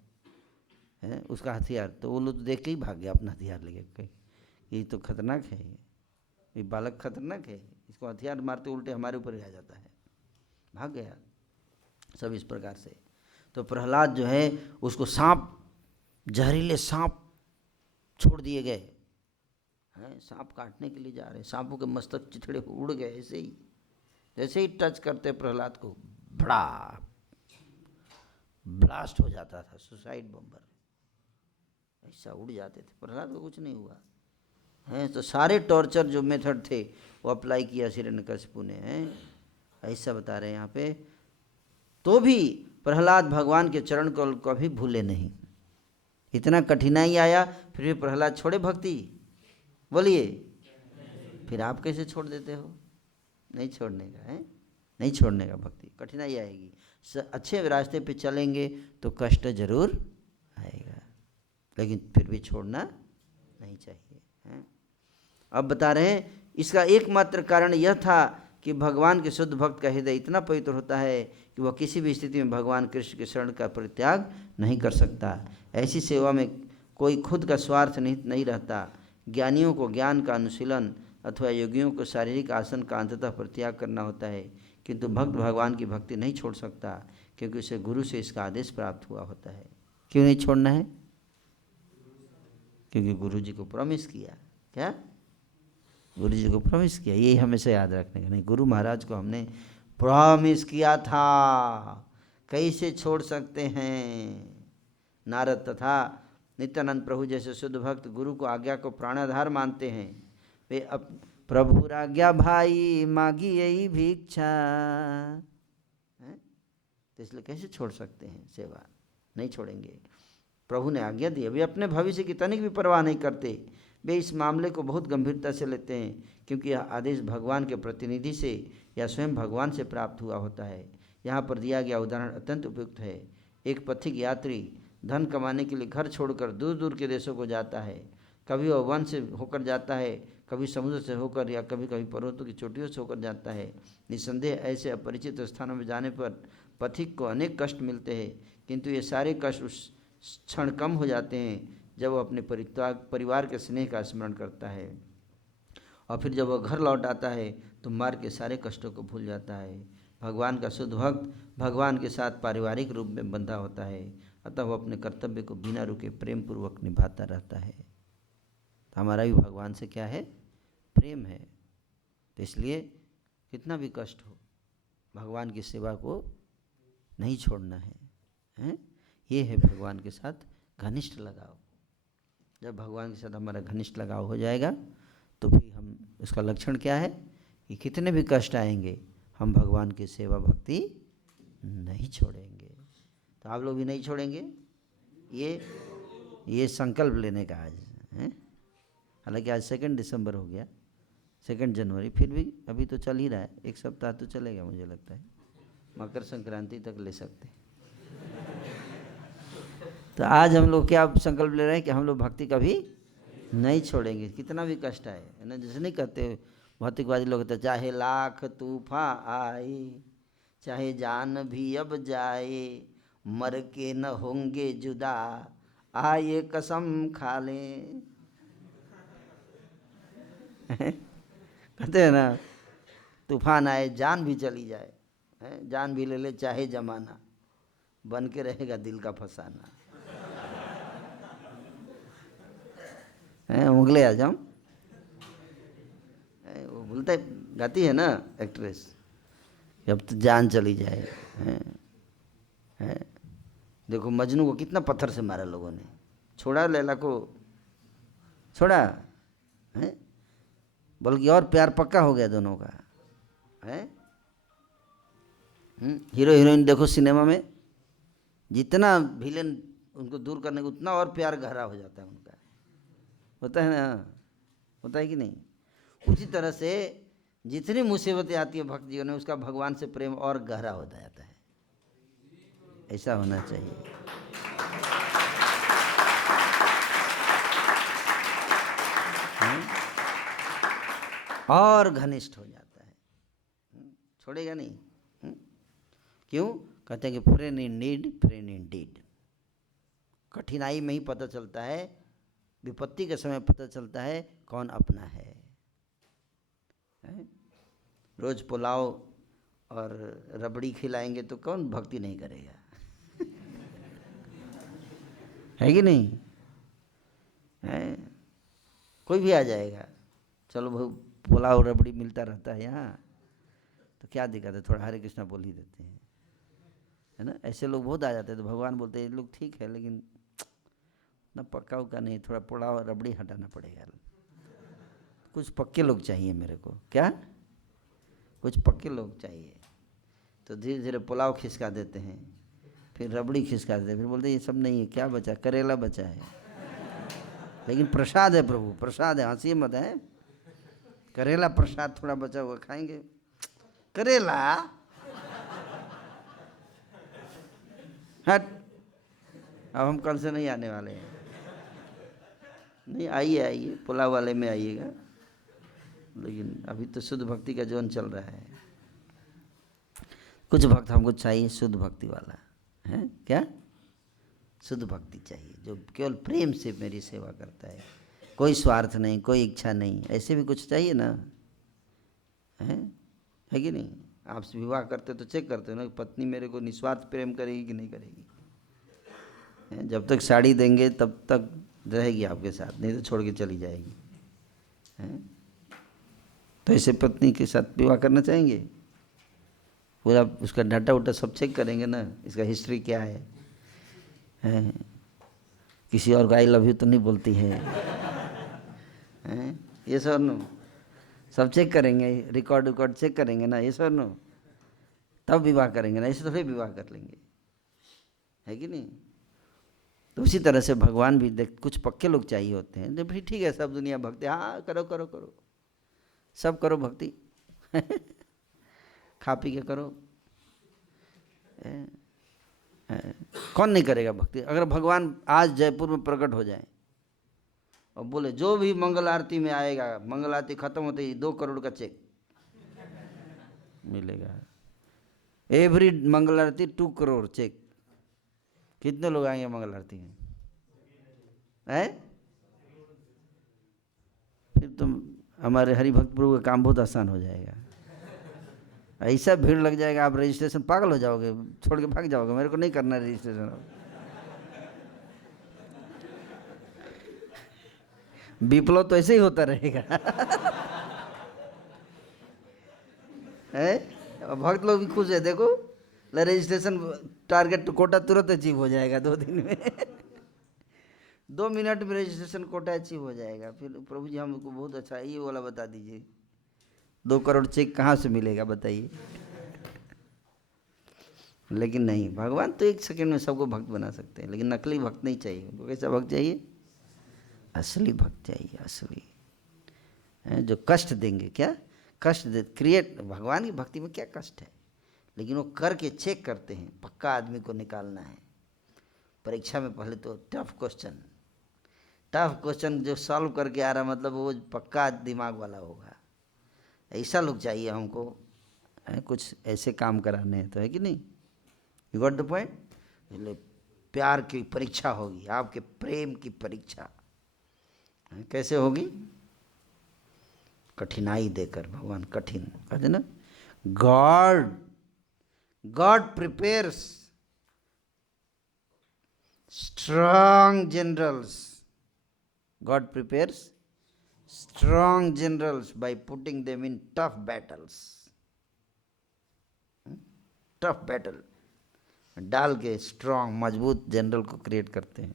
है उसका हथियार। तो वो लोग देख के ही भाग गया अपना हथियार लेके, कहीं ये तो खतरनाक है, ये बालक खतरनाक है, इसको हथियार मारते उल्टे हमारे ऊपर ही आ जाता है, भाग गया सब इस प्रकार से। तो प्रहलाद जो है उसको सांप, जहरीले सांप छोड़ दिए गए हैं, सांप काटने के लिए जा रहे हैं, सांपों के मस्तक चिथड़े उड़ गए ऐसे ही, जैसे ही टच करते प्रहलाद को बड़ा ब्लास्ट हो जाता था, सुसाइड बम्बर ऐसा उड़ जाते थे। प्रहलाद को कुछ नहीं हुआ है। तो सारे टॉर्चर जो मेथड थे वो अप्लाई किया हिरण्यकशिपु ने, हैं ऐसा बता रहे हैं यहाँ पे। तो भी प्रहलाद भगवान के चरण को कभी भूले नहीं। इतना कठिनाई आया फिर भी प्रहलाद छोड़े भक्ति? बोलिए, फिर आप कैसे छोड़ देते हो? नहीं छोड़ने का है, नहीं छोड़ने का। भक्ति कठिनाई आएगी, अच्छे रास्ते पे चलेंगे तो कष्ट जरूर आएगा, लेकिन फिर भी छोड़ना नहीं चाहिए, है? अब बता रहे हैं इसका एकमात्र कारण यह था कि भगवान के शुद्ध भक्त का हृदय इतना पवित्र होता है कि वह किसी भी स्थिति में भगवान कृष्ण के शरण का परित्याग नहीं कर सकता। ऐसी सेवा में कोई खुद का स्वार्थ नहीं रहता। ज्ञानियों को ज्ञान का अनुशीलन अथवा योगियों को शारीरिक आसन का अंततः परित्याग करना होता है, किंतु भक्त भगवान की भक्ति नहीं छोड़ सकता, क्योंकि उसे गुरु से इसका आदेश प्राप्त हुआ होता है। क्यों नहीं छोड़ना है? क्योंकि गुरु जी को प्रॉमिस किया। क्या? गुरु जी को प्रॉमिस किया, यही हमेशा याद रखने का। नहीं, गुरु महाराज को हमने प्रॉमिस किया था, कैसे छोड़ सकते हैं। नारद तथा नित्यानंद प्रभु जैसे शुद्ध भक्त गुरु को आज्ञा को प्राणाधार मानते हैं। वे प्रभु आज्ञा भाई मांगी यही भिक्षा, तो इसलिए कैसे छोड़ सकते हैं सेवा, नहीं छोड़ेंगे। प्रभु ने आज्ञा दी, वे अपने भविष्य की तनिक भी परवाह नहीं करते। वे इस मामले को बहुत गंभीरता से लेते हैं, क्योंकि यह आदेश भगवान के प्रतिनिधि से या स्वयं भगवान से प्राप्त हुआ होता है। यहाँ पर दिया गया उदाहरण अत्यंत उपयुक्त है। एक पथिक यात्री धन कमाने के लिए घर छोड़कर दूर दूर के देशों को जाता है। कभी वह वन से होकर जाता है, कभी समुद्र से होकर, या कभी कभी पर्वतों की चोटियों से होकर जाता है। निस्संदेह ऐसे अपरिचित स्थानों में जाने पर पथिक को अनेक कष्ट मिलते हैं, किंतु ये सारे कष्ट उस क्षण कम हो जाते हैं जब वह अपने परिवार के स्नेह का स्मरण करता है, और फिर जब वह घर लौट आता है तो मार्ग के सारे कष्टों को भूल जाता है। भगवान का शुद्ध भक्त भगवान के साथ पारिवारिक रूप में बंधा होता है, अतः वह अपने कर्तव्य को बिना रुके प्रेम पूर्वक निभाता रहता है। तो हमारा भी भगवान से क्या है, प्रेम है। तो इसलिए कितना भी कष्ट हो, भगवान की सेवा को नहीं छोड़ना है। ये है भगवान के साथ घनिष्ठ लगाव। जब भगवान के साथ हमारा घनिष्ठ लगाव हो जाएगा तो फिर हम, उसका लक्षण क्या है कि कितने भी कष्ट आएंगे हम भगवान की सेवा भक्ति नहीं छोड़ेंगे। तो आप लोग भी नहीं छोड़ेंगे, ये संकल्प लेने का आज है। हालांकि आज 2 दिसंबर हो गया, 2 जनवरी, फिर भी अभी तो चल ही रहा है, एक सप्ताह तो चलेगा मुझे लगता है, मकर संक्रांति तक ले सकते हैं। तो आज हम लोग क्या संकल्प ले रहे हैं कि हम लोग भक्ति कभी नहीं छोड़ेंगे, कितना भी कष्ट आए, है ना। जैसे नहीं कहते भौतिकवादी लोग, तो चाहे लाख तूफान आए, चाहे जान भी अब जाए, मर के न होंगे जुदा, आए कसम खा लें। कहते हैं ना, तूफान आए, जान भी चली जाए, जान भी ले ले चाहे जमाना, बन के रहेगा दिल का फसाना। मुगले आजम, वो बोलते गाती है ना एक्ट्रेस, जब तो जान चली जाए। देखो मजनू को कितना पत्थर से मारा लोगों ने, छोड़ा लैला को, छोड़ा है, बल्कि और प्यार पक्का हो गया दोनों का है। हीरो हीरोइन देखो सिनेमा में, जितना विलेन उनको दूर करने को उतना और प्यार गहरा हो जाता है उनका, होता है ना, होता है कि नहीं। उसी तरह से जितनी मुसीबतें आती है भक्त जीवन में, उसका भगवान से प्रेम और गहरा होता जाता है। ऐसा होना चाहिए। और घनिष्ठ हो जाता है, छोड़ेगा नहीं। क्यों कहते हैं कि friend in need, friend in deed. कठिनाई में ही पता चलता है, विपत्ति के समय पता चलता है कौन अपना है। रोज पुलाव और रबड़ी खिलाएंगे तो कौन भक्ति नहीं करेगा, है कि नहीं है। कोई भी आ जाएगा, चलो भाई पुलाव रबड़ी मिलता रहता है यहाँ, तो क्या दिक्कत है, थोड़ा हरे कृष्णा बोल ही देते हैं, है ना। ऐसे लोग बहुत आ जाते हैं, तो भगवान बोलते हैं ये लोग ठीक है, लेकिन ना पक्का उका नहीं, थोड़ा पुलाव रबड़ी हटाना पड़ेगा। कुछ पक्के लोग चाहिए मेरे को, क्या कुछ पक्के लोग चाहिए। तो धीरे धीरे पुलाव खिसका देते हैं, फिर रबड़ी खिसका देते हैं, फिर बोलते हैं ये सब नहीं है, क्या बचा, करेला बचा है, लेकिन प्रसाद है प्रभु, प्रसाद है, हंसी मत है, करेला प्रसाद थोड़ा बचा हुआ खाएंगे। करेला हट, अब हम कल से नहीं आने वाले हैं। नहीं, आइए आइए, पुलाव वाले में आइएगा, लेकिन अभी तो शुद्ध भक्ति का जोन चल रहा है। कुछ भक्त हमको चाहिए शुद्ध भक्ति वाला है, क्या शुद्ध भक्ति चाहिए, जो केवल प्रेम से मेरी सेवा करता है, कोई स्वार्थ नहीं, कोई इच्छा नहीं। ऐसे भी कुछ चाहिए ना, है कि नहीं। आप विवाह करते तो चेक करते हो ना, पत्नी मेरे को निस्वार्थ प्रेम करेगी कि नहीं करेगी। जब तक साड़ी देंगे तब तक रहेगी आपके साथ, नहीं तो छोड़ के चली जाएगी। तो ऐसे पत्नी के साथ विवाह करना चाहेंगे, पूरा उसका डाटा उटा सब चेक करेंगे ना, इसका हिस्ट्री क्या है? किसी और को आई लव यू तो नहीं बोलती है, हैं? ये सब नो सब चेक करेंगे, रिकॉर्ड चेक करेंगे ना, ये सब नो, तब विवाह करेंगे ना, ऐसे थोड़ी विवाह कर लेंगे, है कि नहीं? तो उसी तरह से भगवान भी देख, कुछ पक्के लोग चाहिए होते हैं जब भी ठीक है सब दुनिया भक्ति, हाँ करो करो करो सब करो भक्ति खा पी के करो, कौन नहीं करेगा भक्ति? अगर भगवान आज जयपुर में प्रकट हो जाए और बोले जो भी मंगल आरती में आएगा, मंगल आरती खत्म होते ही 2 करोड़ का चेक मिलेगा, एवरी मंगल आरती 2 करोड़ चेक, कितने लोग आएंगे मंगल आरती में? है फिर तुम हमारे हरिभक्त प्रभु का काम बहुत आसान हो जाएगा, ऐसा भीड़ लग जाएगा, आप रजिस्ट्रेशन पागल हो जाओगे, छोड़ के भाग जाओगे, मेरे को नहीं करना है रजिस्ट्रेशन। विप्लव तो ऐसे ही होता रहेगा है? भक्त लोग भी खुश है, देखो रजिस्ट्रेशन टारगेट कोटा तुरंत अचीव हो जाएगा 2 दिन में 2 मिनट में रजिस्ट्रेशन कोटा अचीव हो जाएगा। फिर प्रभु जी हमको बहुत अच्छा ये वाला बता दीजिए, 2 करोड़ चेक कहाँ से मिलेगा बताइए लेकिन नहीं, भगवान तो 1 सेकंड में सबको भक्त बना सकते हैं, लेकिन नकली भक्त नहीं चाहिए उनको। कैसा भक्त चाहिए? असली भक्त चाहिए, असली है, जो कष्ट देंगे। क्या कष्ट दे? क्रिएट। भगवान की भक्ति में क्या कष्ट है? लेकिन वो करके चेक करते हैं, पक्का आदमी को निकालना है। परीक्षा में पहले तो टफ क्वेश्चन जो सॉल्व करके आ रहा, मतलब वो पक्का दिमाग वाला होगा। ऐसा लोग चाहिए हमको, कुछ ऐसे काम कराने हैं तो, है कि नहीं? You got the point? इसलिए प्यार की परीक्षा होगी, आपके प्रेम की परीक्षा कैसे होगी? कठिनाई देकर। भगवान कठिन कहते ना, God prepares strong generals, God prepares strong generals by putting them in tough battles. Tough battle डाल के स्ट्रॉन्ग मजबूत जनरल को क्रिएट करते हैं,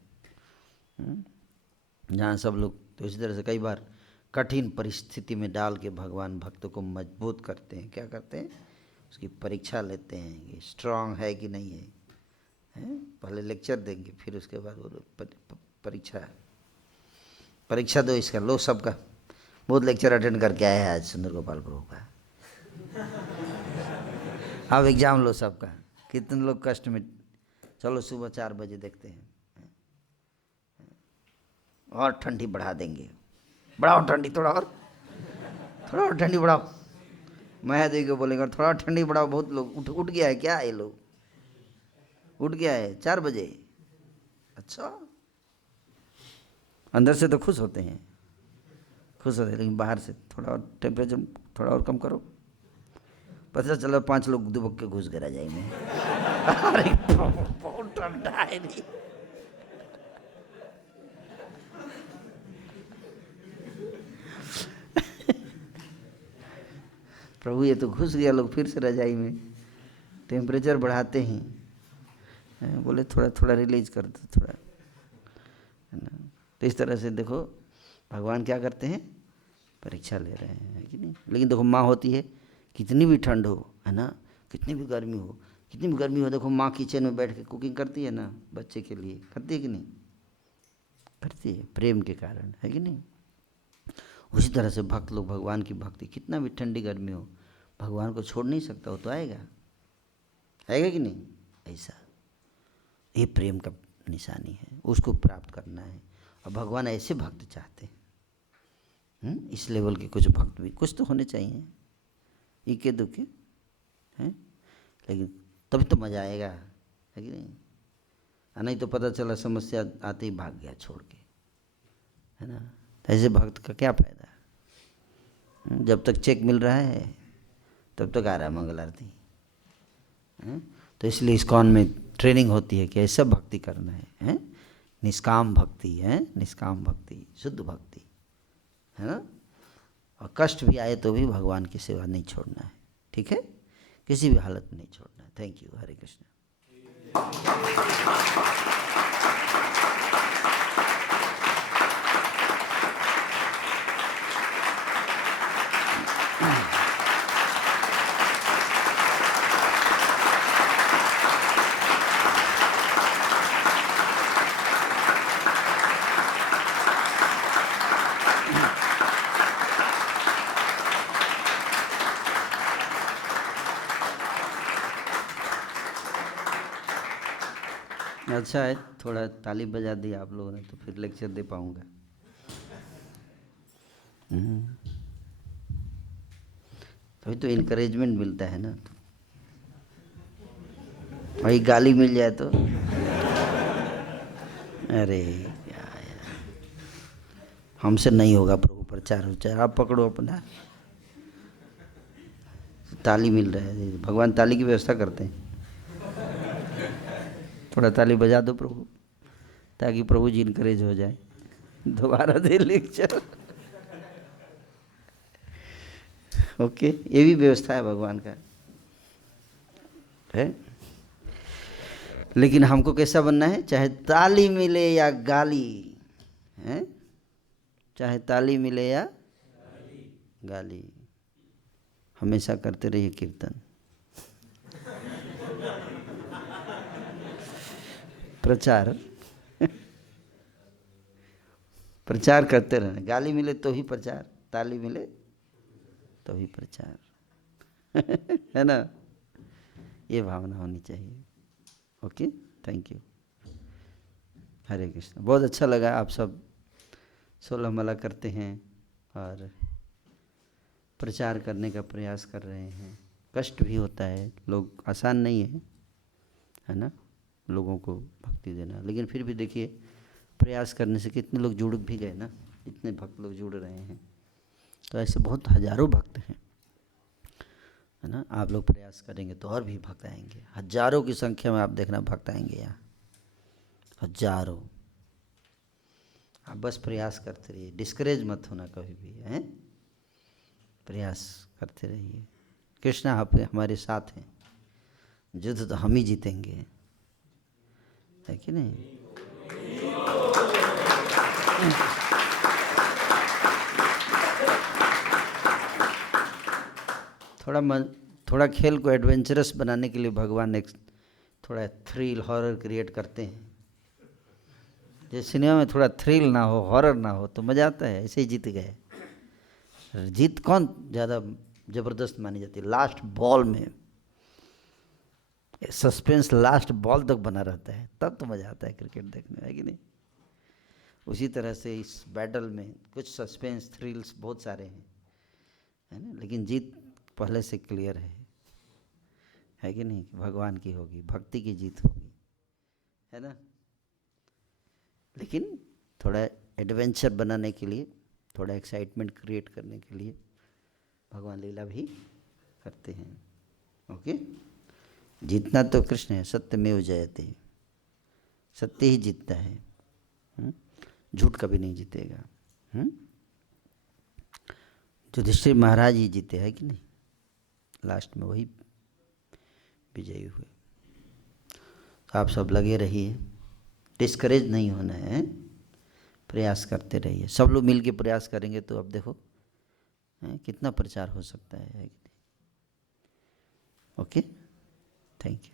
जहाँ सब लोग। तो इसी तरह से कई बार कठिन परिस्थिति में डाल के भगवान भक्तों को मजबूत करते हैं। क्या करते हैं? उसकी परीक्षा लेते हैं कि स्ट्रॉन्ग है कि नहीं है, पहले लेक्चर देंगे, फिर उसके बाद वो परीक्षा दो इसका, लो सबका। बहुत लेक्चर अटेंड करके आए हैं आज सुंदर गोपाल प्रभु का, अब एग्जाम लो सबका। कितने लोग कष्ट में, चलो सुबह 4 बजे देखते हैं, और ठंडी बढ़ा देंगे, बढ़ाओ ठंडी, थोड़ा और ठंडी बढ़ाओ। महादेव को बोलेंगे थोड़ा ठंडी बढ़ाओ, बहुत लोग उठ गया है क्या? ये लोग उठ गया है 4 बजे। अच्छा, अंदर से तो खुश होते हैं, लेकिन बाहर से थोड़ा और टेम्परेचर थोड़ा और कम करो, पता चला 5 लोग दुबक के घुस गए रजाई में अरे बहुत ठंडा है नहीं। प्रभु ये तो घुस गया लोग फिर से रजाई में, टेम्परेचर बढ़ाते ही बोले थोड़ा थोड़ा रिलीज कर दो थोड़ा, है ना। तो इस तरह से देखो भगवान क्या करते हैं, परीक्षा ले रहे हैं, है कि नहीं। लेकिन देखो माँ होती है, कितनी भी ठंड हो, है ना, कितनी भी गर्मी हो, देखो माँ किचन में बैठ के कुकिंग करती है ना बच्चे के लिए, करती है कि नहीं? करती है, प्रेम के कारण, है कि नहीं। उसी तरह से भक्त लोग भगवान की भक्ति, कितना भी ठंडी गर्मी हो, भगवान को छोड़ नहीं सकता, वो तो आएगा कि नहीं। ऐसा ये प्रेम का निशानी है, उसको प्राप्त करना है। और भगवान ऐसे भक्त चाहते हैं, इस लेवल के कुछ भक्त भी कुछ तो होने चाहिए, इके दुखे हैं, लेकिन तभी तो मज़ा आएगा, है कि नहीं। नहीं तो पता चला समस्या आते ही भाग गया छोड़ के, है ना। तो ऐसे भक्त का क्या फ़ायदा? जब तक चेक मिल रहा है तब तक आ रहा है मंगल आरती। तो इसलिए इस्कॉन में ट्रेनिंग होती है कि ऐसा भक्ति करना है, निष्काम भक्ति है, निष्काम भक्ति, शुद्ध भक्ति, है ना। और कष्ट भी आए तो भी भगवान की सेवा नहीं छोड़ना है, ठीक है। किसी भी हालत में नहीं छोड़ना है। Thank you. हरे कृष्ण। अच्छा है, थोड़ा ताली बजा दी आप लोगों ने तो फिर लेक्चर दे पाऊंगा। तभी तो इनकरेजमेंट मिलता है ना। वही गाली मिल जाए तो अरे क्या यार, हमसे नहीं होगा प्रभु प्रचार उचार, आप पकड़ो अपना। ताली मिल रहा है, भगवान ताली की व्यवस्था करते हैं। थोड़ा ताली बजा दो प्रभु, ताकि प्रभु जी इनकरेज हो जाए, दोबारा दे लेक्चर। ओके, ये भी व्यवस्था है भगवान का है। लेकिन हमको कैसा बनना है, चाहे ताली मिले या गाली है, चाहे ताली मिले या गाली, हमेशा करते रहिए कीर्तन, प्रचार प्रचार करते रहना। गाली मिले तो ही प्रचार, ताली मिले तो ही प्रचार है ना, ये भावना होनी चाहिए। Okay, thank you. Hare Krishna. बहुत अच्छा लगा, आप सब 16 माला करते हैं और प्रचार करने का प्रयास कर रहे हैं। कष्ट भी होता है, लोग आसान नहीं है ना, लोगों को भक्ति देना। लेकिन फिर भी देखिए, प्रयास करने से कितने लोग जुड़ भी गए ना, इतने भक्त लोग जुड़ रहे हैं। तो ऐसे बहुत हजारों भक्त हैं, है ना। आप लोग प्रयास करेंगे तो और भी भक्त आएंगे, हजारों की संख्या में आप देखना भक्त आएंगे यहाँ, हजारों। आप बस प्रयास करते रहिए, डिस्करेज मत होना कभी भी, हैं, प्रयास करते रहिए। कृष्ण आप हमारे साथ हैं, युद्ध तो हम ही जीतेंगे, है कि नहीं। थोड़ा खेल को एडवेंचरस बनाने के लिए भगवान एक थोड़ा थ्रिल हॉरर क्रिएट करते हैं। जैसे सिनेमा में थोड़ा थ्रिल ना हो, हॉरर ना हो तो मज़ा आता है। ऐसे ही जीत गए। जीत कौन ज़्यादा ज़बरदस्त मानी जाती है, लास्ट बॉल में सस्पेंस लास्ट बॉल तक बना रहता है, तब तो मज़ा आता है क्रिकेट देखने में, है कि नहीं। उसी तरह से इस बैटल में कुछ सस्पेंस थ्रिल्स बहुत सारे हैं, है ना, लेकिन जीत पहले से क्लियर है कि नहीं, भगवान की होगी, भक्ति की जीत होगी, है ना। लेकिन थोड़ा एडवेंचर बनाने के लिए, थोड़ा एक्साइटमेंट क्रिएट करने के लिए भगवान लीला भी करते हैं। ओके, जीतना तो कृष्ण है, सत्यमेव जयते, सत्य ही जीतता है, झूठ कभी नहीं जीतेगा। युधिष्ठिर महाराज ही जीते, है कि नहीं, लास्ट में वही विजयी हुए। आप सब लगे रहिए, डिस्करेज नहीं होना है, प्रयास करते रहिए। सब लोग मिल के प्रयास करेंगे तो अब देखो कितना प्रचार हो सकता है कि नहीं। Okay, thank you.